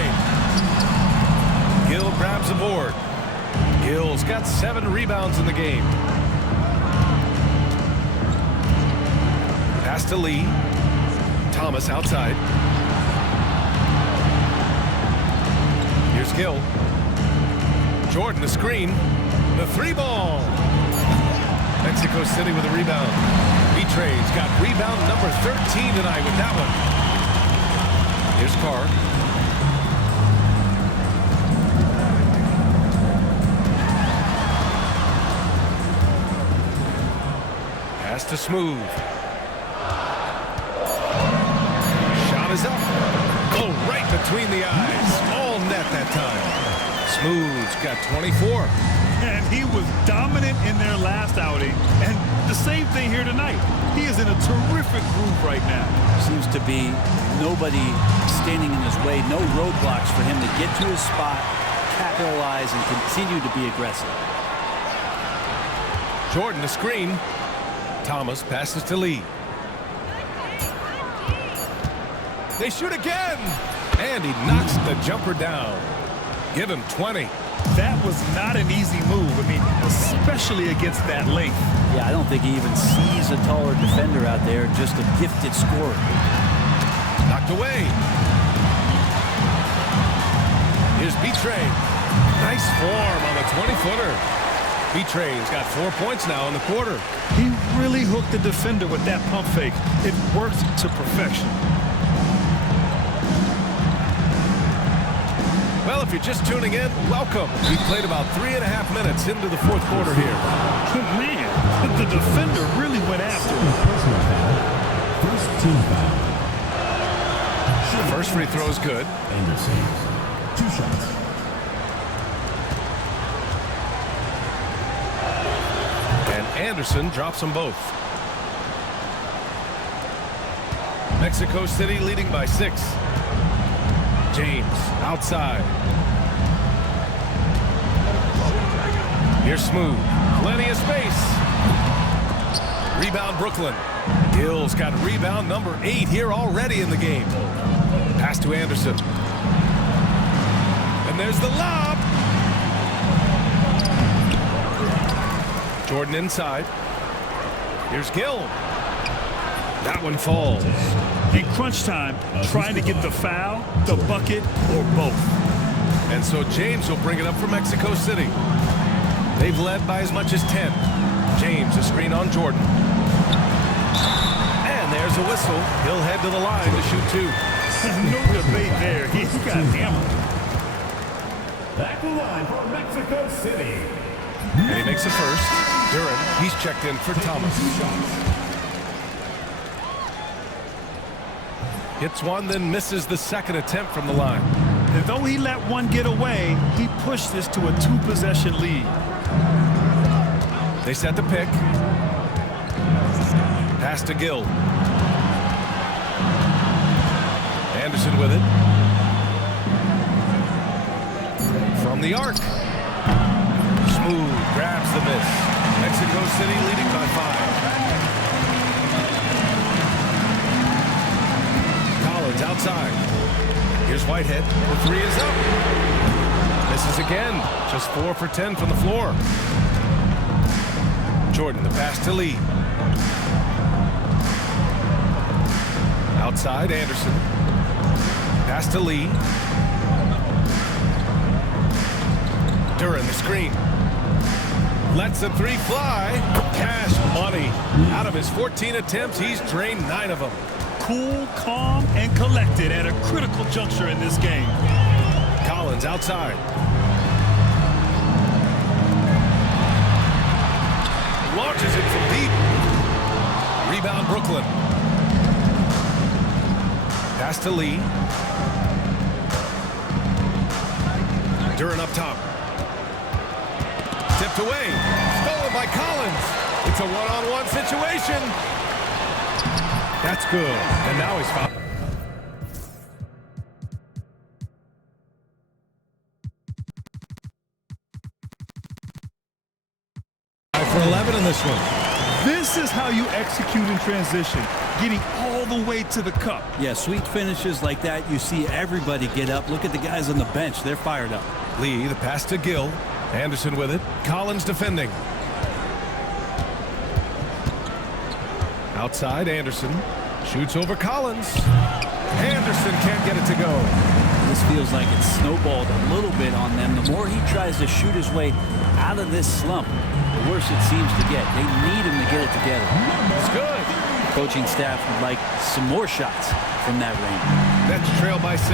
Gill grabs a board. Gill's got 7 rebounds in the game. Pass to Lee. Thomas outside. Here's Gill. Jordan the screen. The 3-ball. Mexico City with a rebound. Petre's got rebound number 13 tonight with that one. Here's Carr. Pass to Smooth. Shot is up. Oh, right between the eyes. All net that time. Smooth's got 24. And he was dominant in their last outing. And the same thing here tonight. He is in a terrific groove right now. Seems to be nobody standing in his way. No roadblocks for him to get to his spot, capitalize, and continue to be aggressive. Jordan the screen. Thomas passes to Lee. They shoot again. And he knocks the jumper down. Give him 20. That was not an easy move. I mean, especially against that length. Yeah, I don't think he even sees a taller defender out there, just a gifted scorer. Knocked away. Here's Petre. Nice form on the 20-footer. Petre's got 4 points now in the quarter. He really hooked the defender with that pump fake. It worked to perfection. Well, if you're just tuning in, welcome. We've played about 3.5 minutes into the fourth quarter here. Man, the defender really went after him. Personal foul. First team foul. First free throw is good. Anderson. 2 shots. And Anderson drops them both. Mexico City leading by 6. James outside. Here's Smooth. Plenty of space. Rebound Brooklyn. Gill's got rebound number 8 here already in the game. Pass to Anderson. And there's the lob. Jordan inside. Here's Gill. That one falls. In crunch time, trying to get the foul, the bucket, or both. And so James will bring it up for Mexico City. They've led by as much as 10. James, a screen on Jordan. And there's a whistle. He'll head to the line to shoot 2. No debate there. He's got hammered. Back to line for Mexico City. And he makes a first. Duran, he's checked in for Thomas. Hits one, then misses the second attempt from the line. And though he let one get away, he pushed this to a 2-possession lead. They set the pick. Pass to Gill. Anderson with it. From the arc. Smooth grabs the miss. Mexico City leading by 5. Collins outside. Here's Whitehead. The 3 is up. Misses again. Just 4 for 10 from the floor. Jordan, the pass to Lee. Outside, Anderson. Pass to Lee. Duran, the screen. Lets the 3 fly. Cash money. Out of his 14 attempts, he's drained 9 of them. cool, calm, and collected at a critical juncture in this game. Collins outside. Launches it from deep. Rebound Brooklyn. Pass to Lee. Duren up top. Tipped away. Stolen by Collins. It's a one-on-one situation. That's good. And now he's fouled. For 11 in this one. This is how you execute in transition, getting all the way to the cup. Yeah, sweet finishes like that, you see everybody get up. Look at the guys on the bench. They're fired up. Lee, the pass to Gill. Anderson with it. Collins defending. Outside, Anderson. Shoots over Collins. Anderson can't get it to go. This feels like it's snowballed a little bit on them. The more he tries to shoot his way out of this slump, the worse it seems to get. They need him to get it together. It's good. The coaching staff would like some more shots from that range. Nets trail by 6.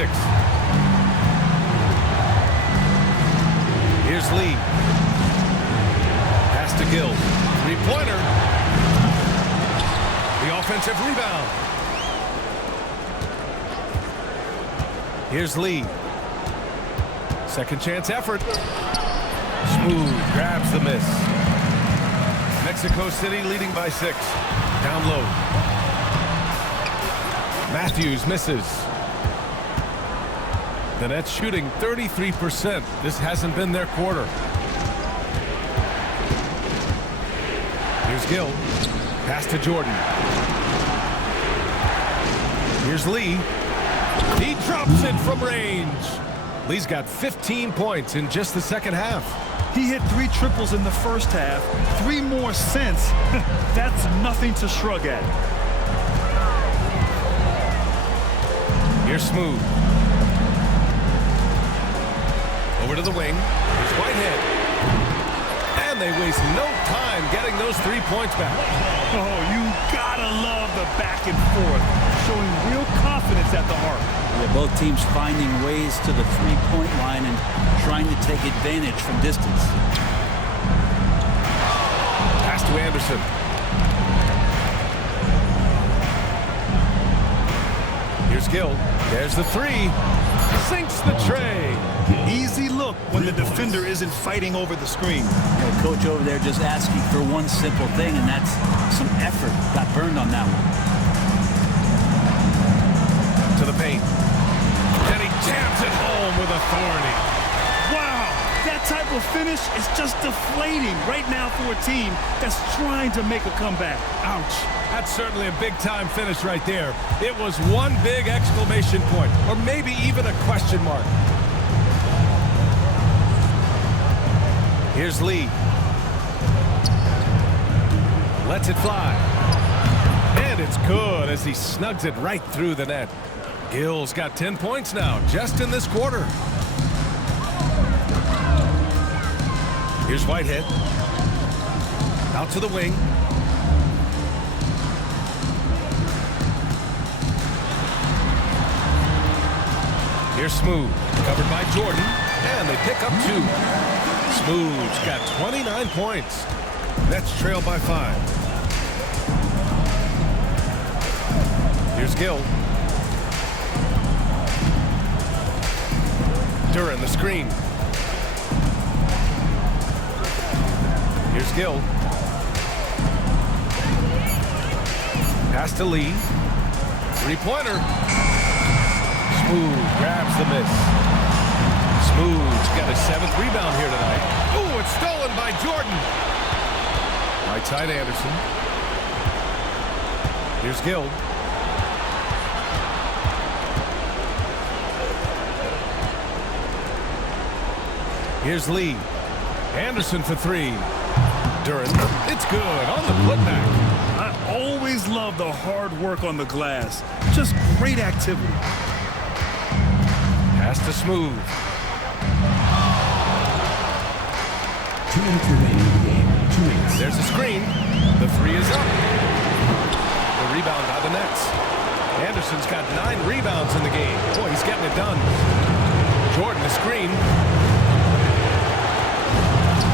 Here's Lee. Pass to Gill. Three-pointer. The offensive rebound. Here's Lee. Second chance effort. Smooth grabs the miss. Mexico City leading by 6. Down low. Matthews misses. The Nets shooting 33%. This hasn't been their quarter. Here's Gill. Pass to Jordan. Here's Lee. He drops it from range. Lee's got 15 points in just the second half. He hit 3 triples in the first half, 3 more since. That's nothing to shrug at. Here's Smooth. Over to the wing. Here's Whitehead. And they waste no time getting those 3 points back. Oh, you gotta love the back and forth, showing real confidence at the arc. Yeah, both teams finding ways to the three-point line and trying to take advantage from distance. Pass to Anderson. Here's Gill. There's the 3. Sinks the tray. Easy look when the defender isn't fighting over the screen. The coach over there just asking for one simple thing, and that's some effort. Got burned on that one. To the paint. And he jams it home with authority. Wow, that type of finish is just deflating right now for a team that's trying to make a comeback. Ouch. That's certainly a big-time finish right there. It was one big exclamation point, or maybe even a question mark. Here's Lee. Lets it fly. And it's good as he snugs it right through the net. Gill's got 10 points now, just in this quarter. Here's Whitehead. Out to the wing. Here's Smooth. Covered by Jordan. And they pick up 2. Smooth's got 29 points. Nets trail by 5. Here's Gill. Duren the screen. Here's Gill. Pass to Lee. Three-pointer. Smooth grabs the miss. Smooth's got his 7th rebound here tonight. Ooh, it's stolen by Jordan. Right side Anderson. Here's Gill. Here's Lee. Anderson for 3. Duren. It's good on the putback. I always love the hard work on the glass. Just great activity. Pass to Smooth. 2 minutes remaining in the game. 2 minutes. There's a screen. The 3 is up. The rebound by the Nets. Anderson's got 9 rebounds in the game. Boy, he's getting it done. Jordan, the screen.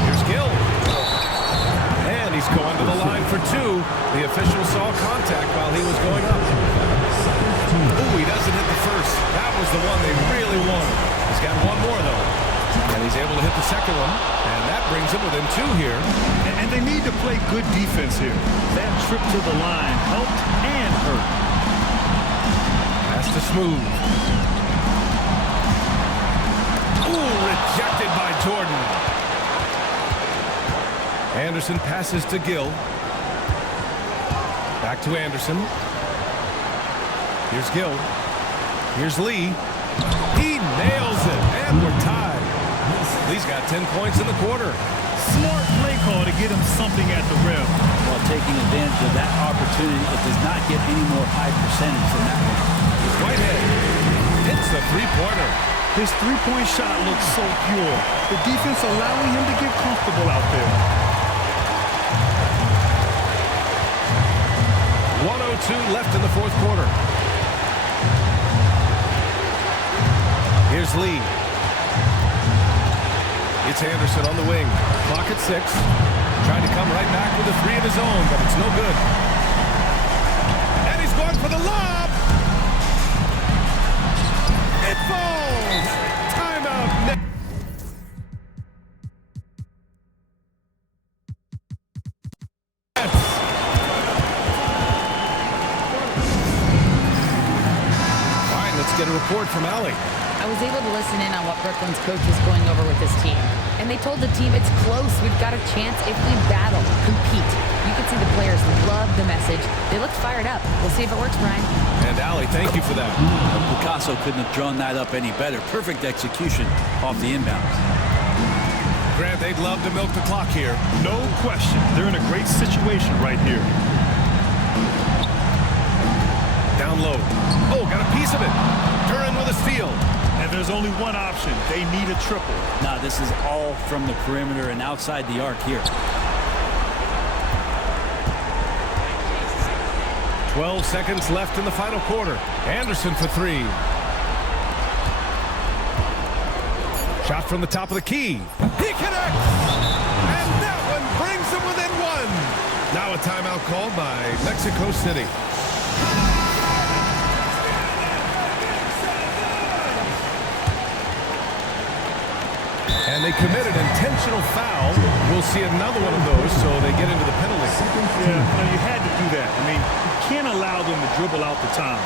Here's Gill. And he's going to the line for 2. The official saw contact while he was going up. Ooh, he doesn't hit the first. That was the one they really wanted. He's got one more, though. And he's able to hit the second one. And that brings him within 2 here. And they need to play good defense here. That trip to the line helped and hurt. Pass to Smooth. Ooh, rejected by Jordan. Anderson passes to Gill. Back to Anderson. Here's Gill. Here's Lee. He nails it, and we're tied. Lee's got 10 points in the quarter. Smart play call to get him something at the rim. While taking advantage of that opportunity, it does not get any more high percentage than that one. Whitehead hits the three-pointer. His three-point shot looks so pure. The defense allowing him to get comfortable out there. 1:02 left in the fourth quarter. Here's Lee. It's Anderson on the wing. Clock at 6. Trying to come right back with a 3 of his own, but it's no good. And he's going for the lob. It falls. Timeout. All right, let's get a report from Allie. I was able to listen in on what Brooklyn's coach was going over with his team. And they told the team it's close. We've got a chance if we battle, compete. You can see the players love the message. They look fired up. We'll see if it works, Brian. And Allie, thank you for that. Picasso couldn't have drawn that up any better. Perfect execution off the inbounds. Grant, they'd love to milk the clock here. No question. They're in a great situation right here. Down low. Oh, got a piece of it. Duran with a steal. And there's only one option. They need a triple. Now, this is all from the perimeter and outside the arc here. 12 seconds left in the final quarter. Anderson for 3. Shot from the top of the key. He connects! And that one brings them within 1. Now a timeout called by Mexico City. And they committed intentional foul. We'll see another one of those, so they get into the penalty. Yeah, you had to do that. I mean, you can't allow them to dribble out the time.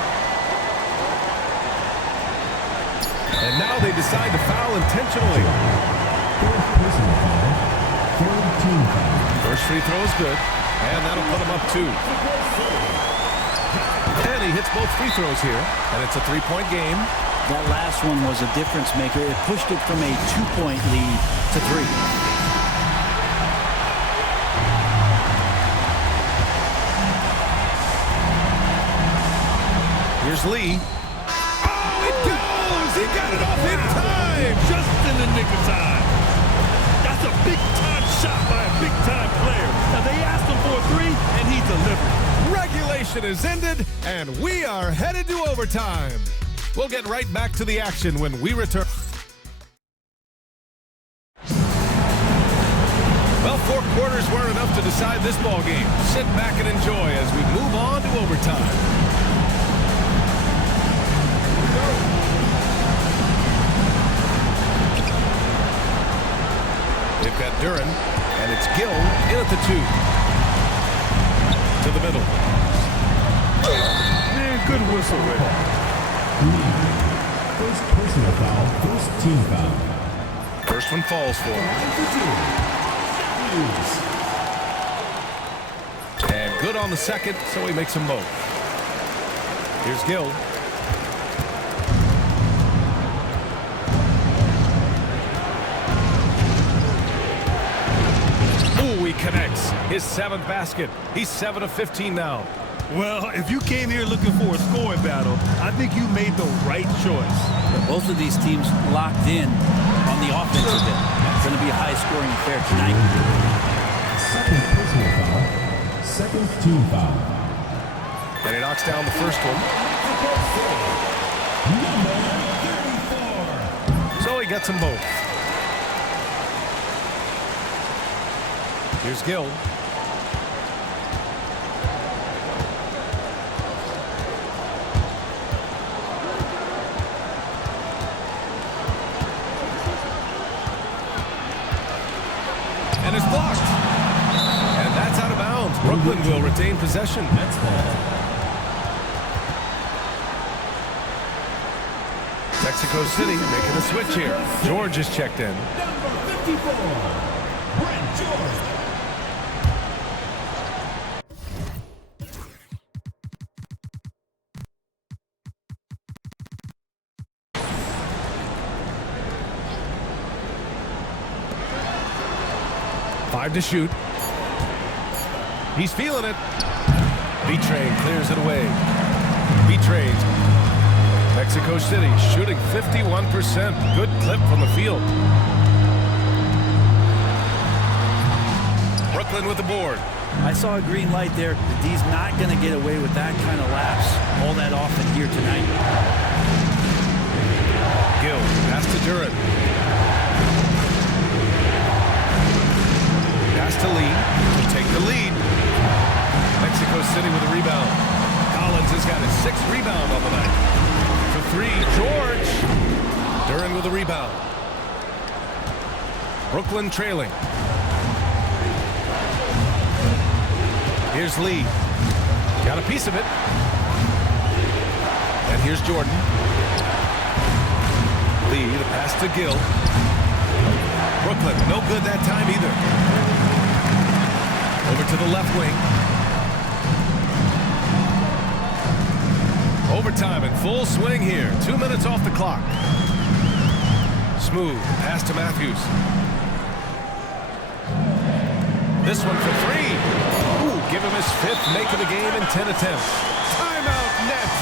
And now they decide to foul intentionally. First free throw is good, and that'll put him up 2. And he hits both free throws here, and it's a 3-point game. That last one was a difference maker. It pushed it from a 2-point lead to 3. Here's Lee. Oh, it goes! He got it off in time! Just in the nick of time. That's a big-time shot by a big-time player. Now, they asked him for a 3, and he delivered. Regulation is ended, and we are headed to overtime. We'll get right back to the action when we return. Well, 4 quarters weren't enough to decide this ball game. Sit back and enjoy as we move on to overtime. They've got Duran, and it's Gill in at the 2. To the middle. Man, good whistle there. First personal foul, first team foul. First one falls for him. And good on the second, so he makes them both. Here's Gill. Ooh, he connects. His 7th basket. He's 7 of 15 now. Well, if you came here looking for a scoring battle, I think you made the right choice. Both of these teams locked in on the offensive end. It's going to be a high-scoring affair tonight. Second personal foul, second team foul. And he knocks down the first one. So he gets them both. Here's Gill. And it's blocked. And that's out of bounds. Brooklyn will retain possession. Mexico City making a switch here. George is checked in. Number 54, Brent George. Five to shoot. He's feeling it. B-Train clears it away. B-Train. Mexico City shooting 51%. Good clip from the field. Brooklyn with the board. I saw a green light there. The D's not going to get away with that kind of lapse all that often here tonight. Gill, pass to Duran. Pass to Lee to take the lead. Mexico City with a rebound. Collins has got his 6th rebound on the night. For 3, George. Duran with a rebound. Brooklyn trailing. Here's Lee. Got a piece of it. And here's Jordan. Lee, the pass to Gill. Brooklyn, no good that time either. Over to the left wing. Overtime in full swing here. 2 minutes off the clock. Smooth pass to Matthews. This one for 3. Ooh, give him his 5th make of the game in 10 attempts. Timeout Nets.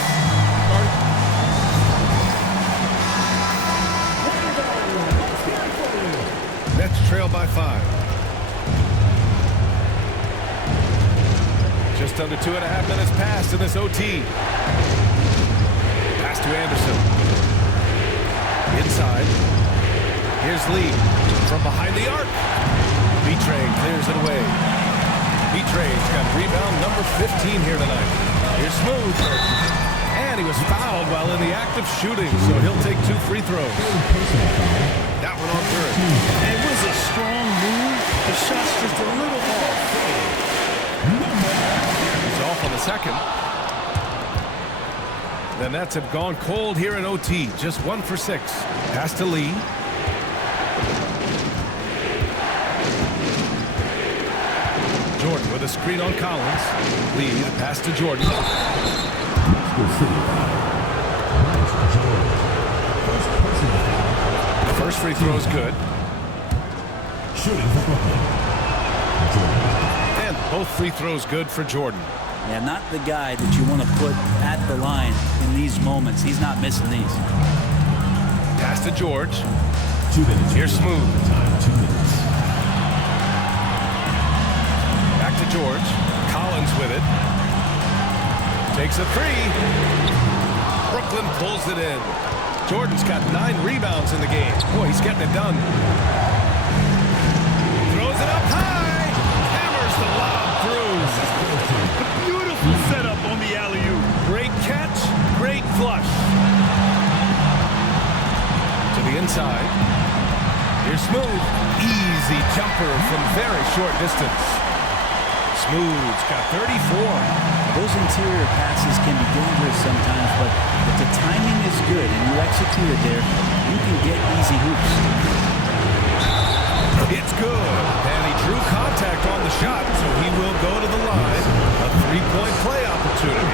Nets trail by 5. Just under 2.5 minutes passed in this OT. Pass to Anderson. Inside. Here's Lee from behind the arc. B-Train clears it away. B-Train's got rebound number 15 here tonight. Here's Smooth. And he was fouled while in the act of shooting, so he'll take 2 free throws. That one on third. It was a strong move. The shot's just a little off. He's off on the second. The Nets have gone cold here in OT. Just 1 for 6. Pass to Lee. Jordan with a screen on Collins. Lee, the pass to Jordan. First free throw is good. And both free throws good for Jordan. Yeah, not the guy that you want to put at the line in these moments. He's not missing these. Pass to George. 2 minutes. Here's Smooth. 2 minutes. Back to George. Collins with it. Takes a 3. Brooklyn pulls it in. Jordan's got 9 rebounds in the game. Boy, he's getting it done. Throws it up high. Hammers the lob through. Beautiful setup on the alley-oop. Great catch, great flush. To the inside. Here's Smooth. Easy jumper from very short distance. Smooth's got 34. Those interior passes can be dangerous sometimes, but if the timing is good and you execute it there, you can get easy hoops. It's good. And he drew contact on the shot, so he will go to the line. A 3-point play opportunity.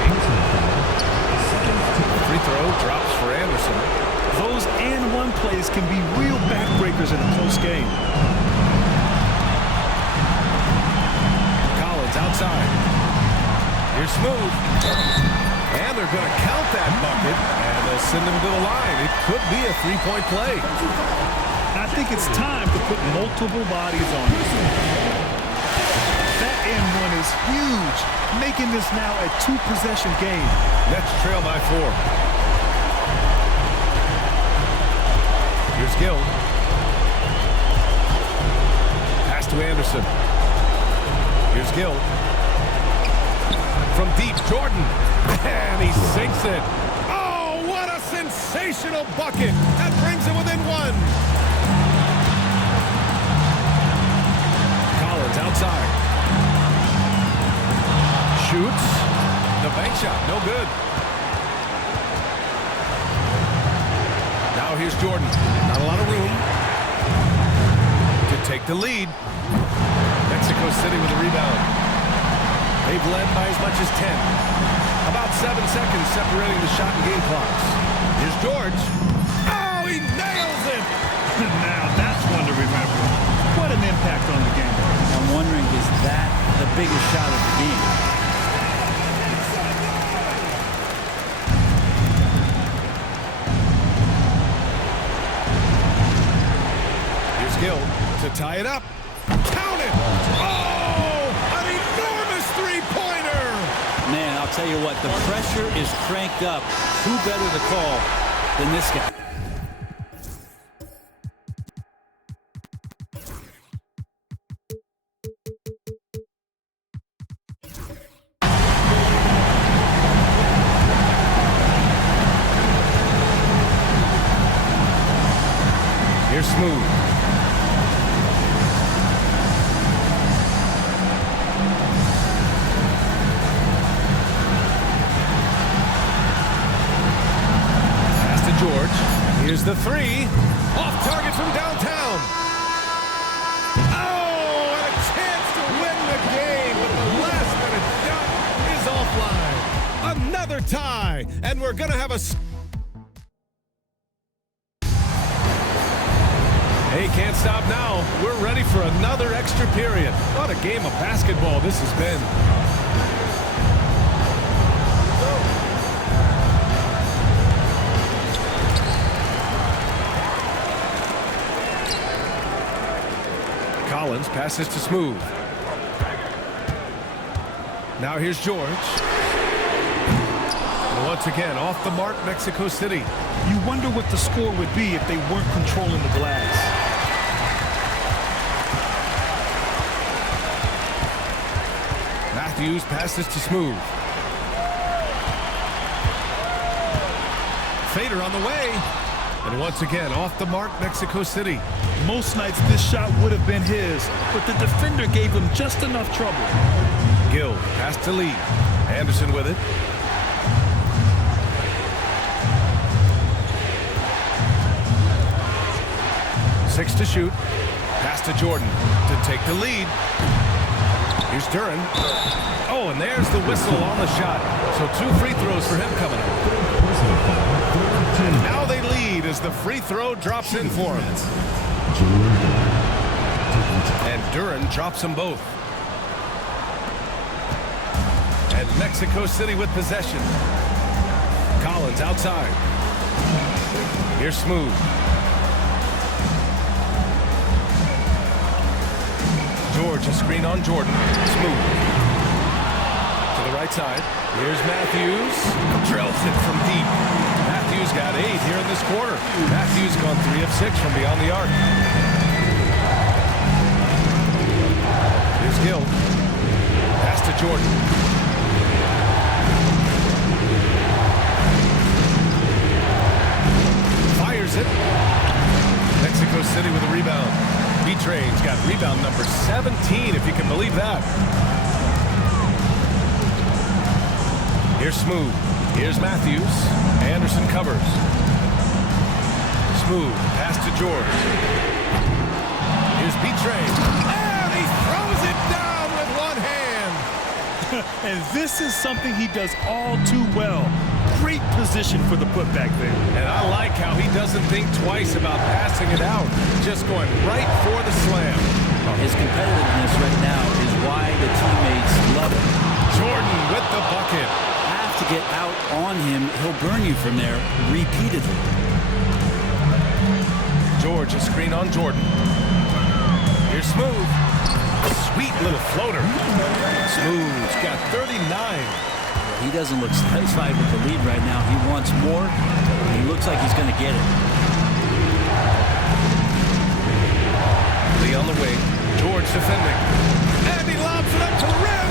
Free throw drops for Anderson. Those and-one plays can be real backbreakers in a close game. Collins outside. Here's Smooth. And they're going to count that bucket, and they'll send him to the line. It could be a 3-point play. I think it's time to put multiple bodies on this. That and one is huge, making this now a two-possession game. Nets trail by 4. Here's Gill. Pass to Anderson. Here's Gill. From deep, Jordan. And he sinks it. Oh, what a sensational bucket. That brings it within 1. Collins outside. Shoots. The bank shot, no good. Now here's Jordan. Not a lot of room to take the lead. Mexico City with a rebound. They've led by as much as 10. About 7 seconds separating the shot and game clocks. Here's George. Oh, he nails it! Now that's one to remember. What an impact on the game. I'm wondering, is that the biggest shot of the game? Here's Gill to tie it up. Count it! Oh, an enormous three-pointer! Man, I'll tell you what, the pressure is cranked up. Who better to call than this guy? Here's Smooth. George. Here's the 3. Off target from downtown. Oh, and a chance to win the game, but the last-minute shot is offline. Another tie, and we're going to have a... Hey, can't stop now. We're ready for another extra period. What a game of basketball this has been. Collins passes to Smooth. Now here's George. And once again, off the mark, Mexico City. You wonder what the score would be if they weren't controlling the glass. Matthews passes to Smooth. Fader on the way. And once again, off the mark, Mexico City. Most nights this shot would have been his, but the defender gave him just enough trouble. Gill pass to Lee. Anderson with it. Six to shoot. Pass to Jordan to take the lead. Here's Duran. Oh, and there's the whistle on the shot. So 2 free throws for him coming up. Now they lead as the free throw drops in for him. And Duran drops them both. And Mexico City with possession. Collins outside. Here's Smooth. George, a screen on Jordan. Smooth. To the right side. Here's Matthews. Drills it from deep. Matthews got 8 here in this quarter. Matthews gone 3 of 6 from beyond the arc. Here's Gill. Pass to Jordan. Fires it. Mexico City with a rebound. B-Train's got rebound number 17, if you can believe that. Here's Smooth. Here's Matthews. Anderson covers. Smooth. Pass to George. Here's B-Train. And he throws it down with one hand. And this is something he does all too well. Great position for the putback there. And I like how he doesn't think twice about passing it out. Just going right for the slam. His competitiveness right now is why the teammates love him. Jordan with the bucket. Have to get out on him. He'll burn you from there repeatedly. George, a screen on Jordan. Here's Smooth. Sweet little floater. Smooth's got 39. He doesn't look satisfied with the lead right now. He wants more. He looks like he's going to get it. Lee on the wing. George defending. And he lobs it up to the rim.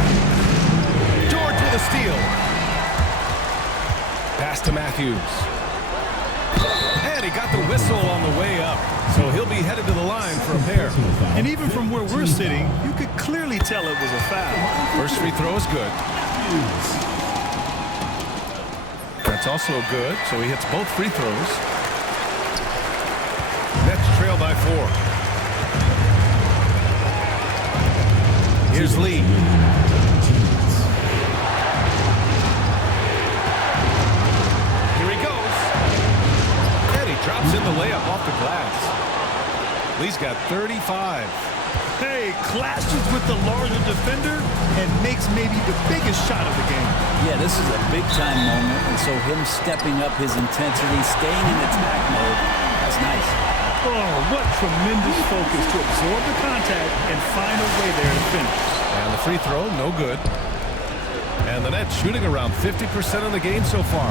George with a steal. Pass to Matthews. And he got the whistle on the way up. So he'll be headed to the line for a pair. And even from where we're sitting, you could clearly tell it was a foul. First free throw is good. That's also good, so he hits both free throws. Nets trail by 4. Here's Lee. Here he goes. And he drops in the layup off the glass. Lee's got 35. Hey, clashes with the larger defender and makes maybe the biggest shot of the game. Yeah, this is a big-time moment, and so him stepping up his intensity, staying in attack mode, that's nice. Oh, what tremendous focus to absorb the contact and find a way there to finish. And the free throw, no good. And the Nets shooting around 50% of the game so far.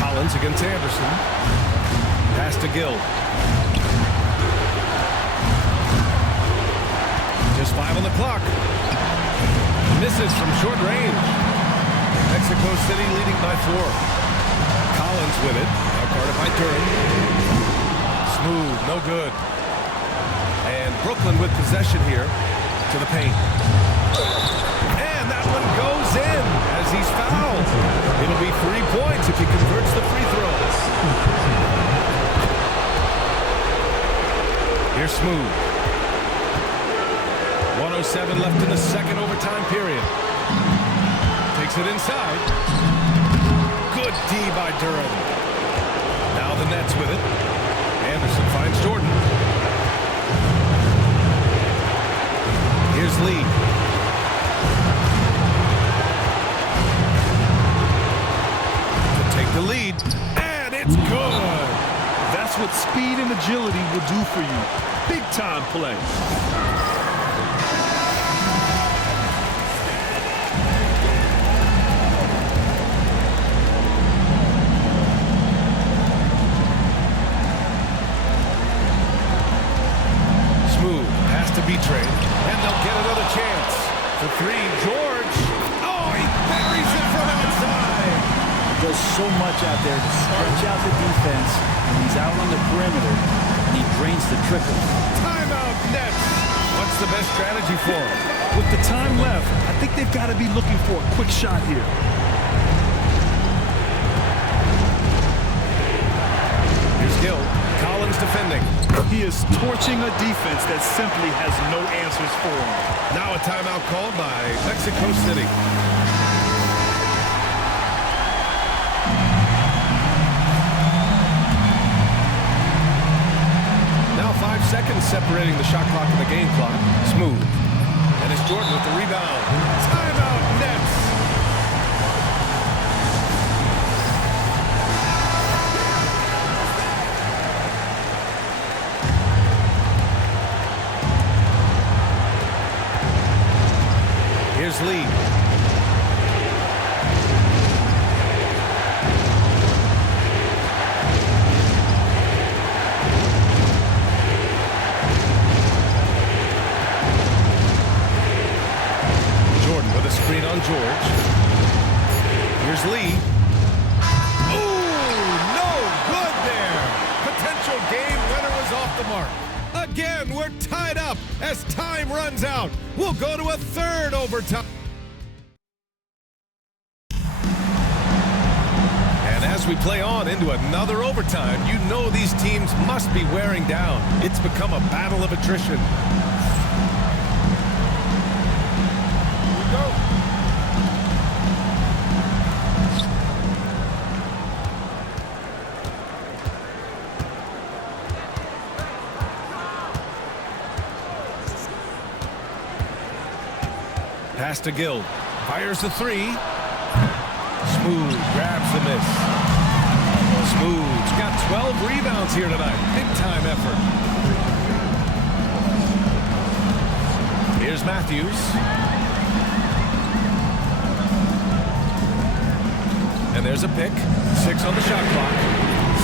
Collins against Anderson. Pass to Gill. Just 5 on the clock. Misses from short range. Mexico City leading by 4. Collins with it. Now guarded by Duran. Smooth, no good. And Brooklyn with possession here to the paint. And that one goes in as he's fouled. It'll be 3 points if he converts the free throws. Here's Smooth. 1:07 left in the second overtime period. Takes it inside. Good D by Duran. Now the Nets with it. Anderson finds Jordan. Here's Lee. To take the lead. And it's good. That's what speed and agility will do for you. Big time play. B-Train, and they'll get another chance. For 3, George. Oh, he buries it from outside. Does so much out there to stretch out the defense. He's out on the perimeter, and he drains the triple. Timeout, Nets. What's the best strategy for him? With the time left, I think they've got to be looking for a quick shot here. Here's Gill. Collins defending. He is torching a defense that simply has no answers for him. Now a timeout called by Mexico City. Now 5 seconds separating the shot clock and the game clock. Smooth. And it's Jordan with the rebound. Timeout, Nets. Here's Lee. Jordan with a screen on George. Here's Lee. Ooh, no good there. Potential game winner was off the mark. Again, we're tied up as time runs out. We'll go to a third overtime. And as we play on into another overtime, you know these teams must be wearing down. It's become a battle of attrition. Here we go. Pass to Gill. Fires the 3. Smooth grabs the miss. Smooth's got 12 rebounds here tonight. Big time effort. Here's Matthews. And there's a pick. 6 on the shot clock.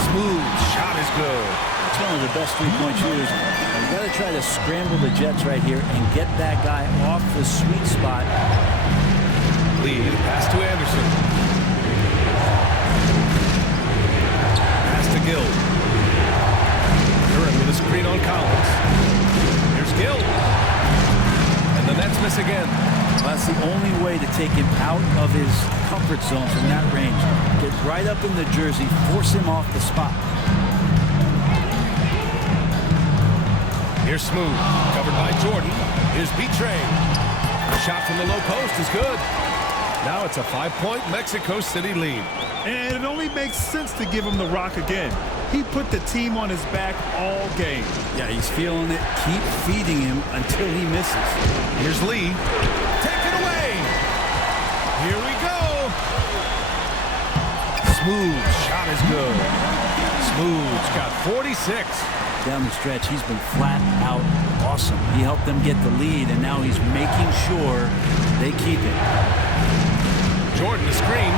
Smooth shot is good. It's one of the best three-point shooters. You've got to try to scramble the Jets right here and get that guy off the sweet spot. Lead, pass to Anderson. Pass to Gill. Curran with a screen on Collins. Here's Gill. And the Nets miss again. Well, that's the only way to take him out of his comfort zone from that range. Get right up in the jersey, force him off the spot. Here's Smooth, covered by Jordan. Here's B-Train. Shot from the low post is good. Now it's a 5-point Mexico City lead. And it only makes sense to give him the rock again. He put the team on his back all game. Yeah, he's feeling it. Keep feeding him until he misses. Here's Lee. Take it away. Here we go. Smooth shot is good. Smooth's got 46. Down the stretch, he's been flat out awesome. He helped them get the lead, and now he's making sure they keep it. Jordan, the screen.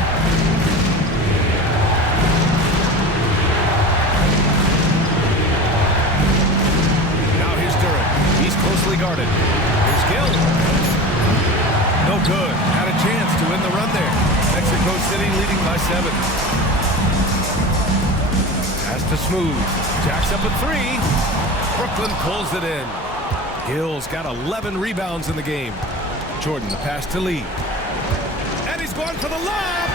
Now here's Duran. He's closely guarded. Here's Gill. No good. Had a chance to win the run there. Mexico City leading by 7. Pass to Smooth. Jacks up a 3. Brooklyn pulls it in. Gill's got 11 rebounds in the game. Jordan, the pass to Lee. And he's going for the lob.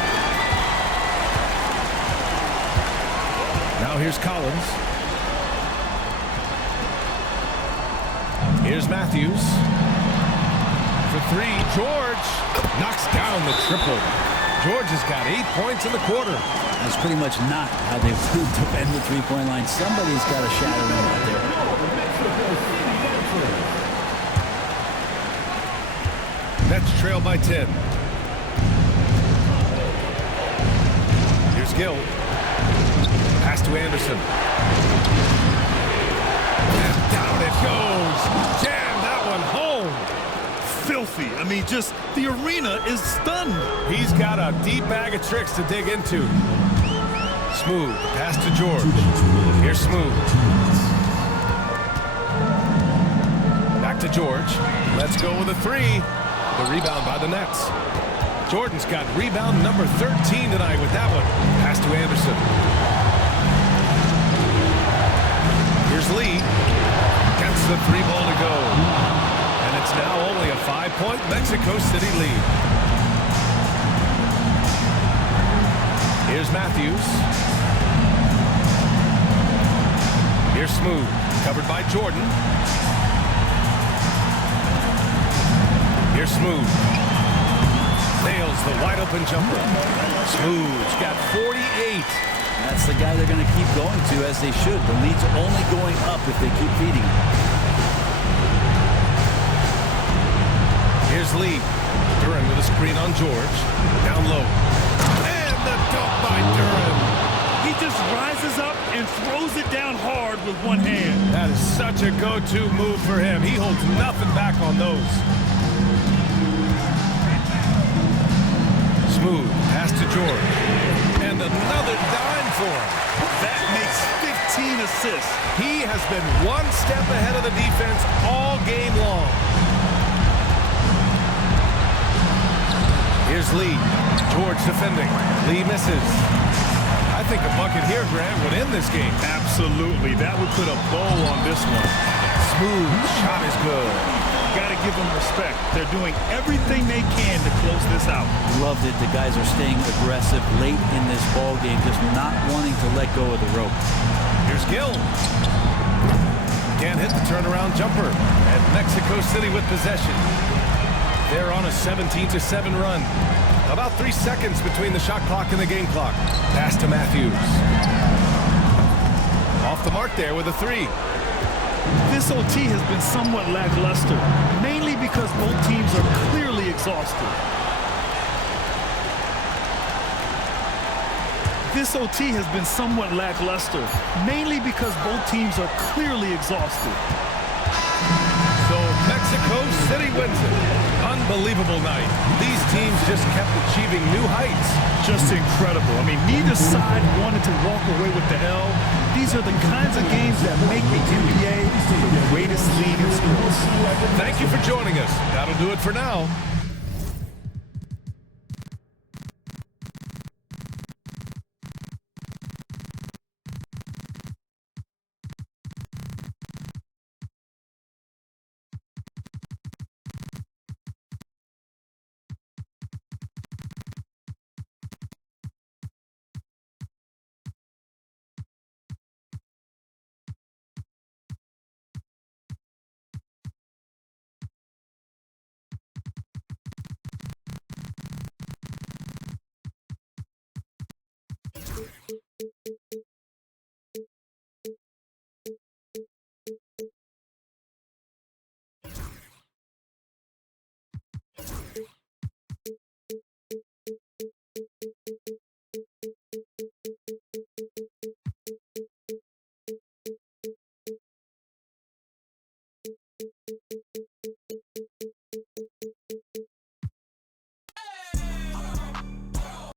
Now here's Collins. Here's Matthews. For 3, George knocks down the triple. George has got 8 points in the quarter. That's pretty much not how they defend the three-point line. Somebody's got to shadow him out there. Nets trail by 10. Here's Gill. Pass to Anderson. And down it goes. Jam that one home. Filthy. I mean, just the arena is stunned. He's got a deep bag of tricks to dig into. Smooth. Pass to George. Here's Smooth. Back to George. Let's go with a 3. The rebound by the Nets. Jordan's got rebound number 13 tonight with that one. Pass to Anderson. Here's Lee. Gets the 3 ball to go. And it's now only a 5-point Mexico City lead. Here's Matthews. Here's Smooth. Covered by Jordan. Here's Smooth. Nails the wide open jumper. Smooth's got 48. That's the guy they're going to keep going to, as they should. The lead's only going up if they keep feeding him. Here's Lee. Duran with a screen on George. Down low. And the dunk by Duran. He just rises up and throws it down hard with one hand. That is such a go-to move for him. He holds nothing back on those. Smooth. Pass to George. And another dime for him. That makes 15 assists. He has been one step ahead of the defense all game long. Here's Lee. George defending. Lee misses. I think a bucket here, Grant, would end this game. Absolutely. That would put a bow on this one. Smooth shot is good. Got to give them respect. They're doing everything they can to close this out. Loved it. The guys are staying aggressive late in this ball game, just not wanting to let go of the rope. Here's Gill. Can't hit the turnaround jumper. And Mexico City with possession. They're on a 17-7 run. About 3 seconds between the shot clock and the game clock. Pass to Matthews. Off the mark there with a 3. This OT has been somewhat lackluster, mainly because both teams are clearly exhausted. This OT has been somewhat lackluster, mainly because both teams are clearly exhausted. So Mexico City wins it. Unbelievable night. These teams just kept achieving new heights. Just incredible. I mean, neither side wanted to walk away with the L. These are the kinds of games that make the NBA the greatest league in sports. Thank you for joining us. That'll do it for now.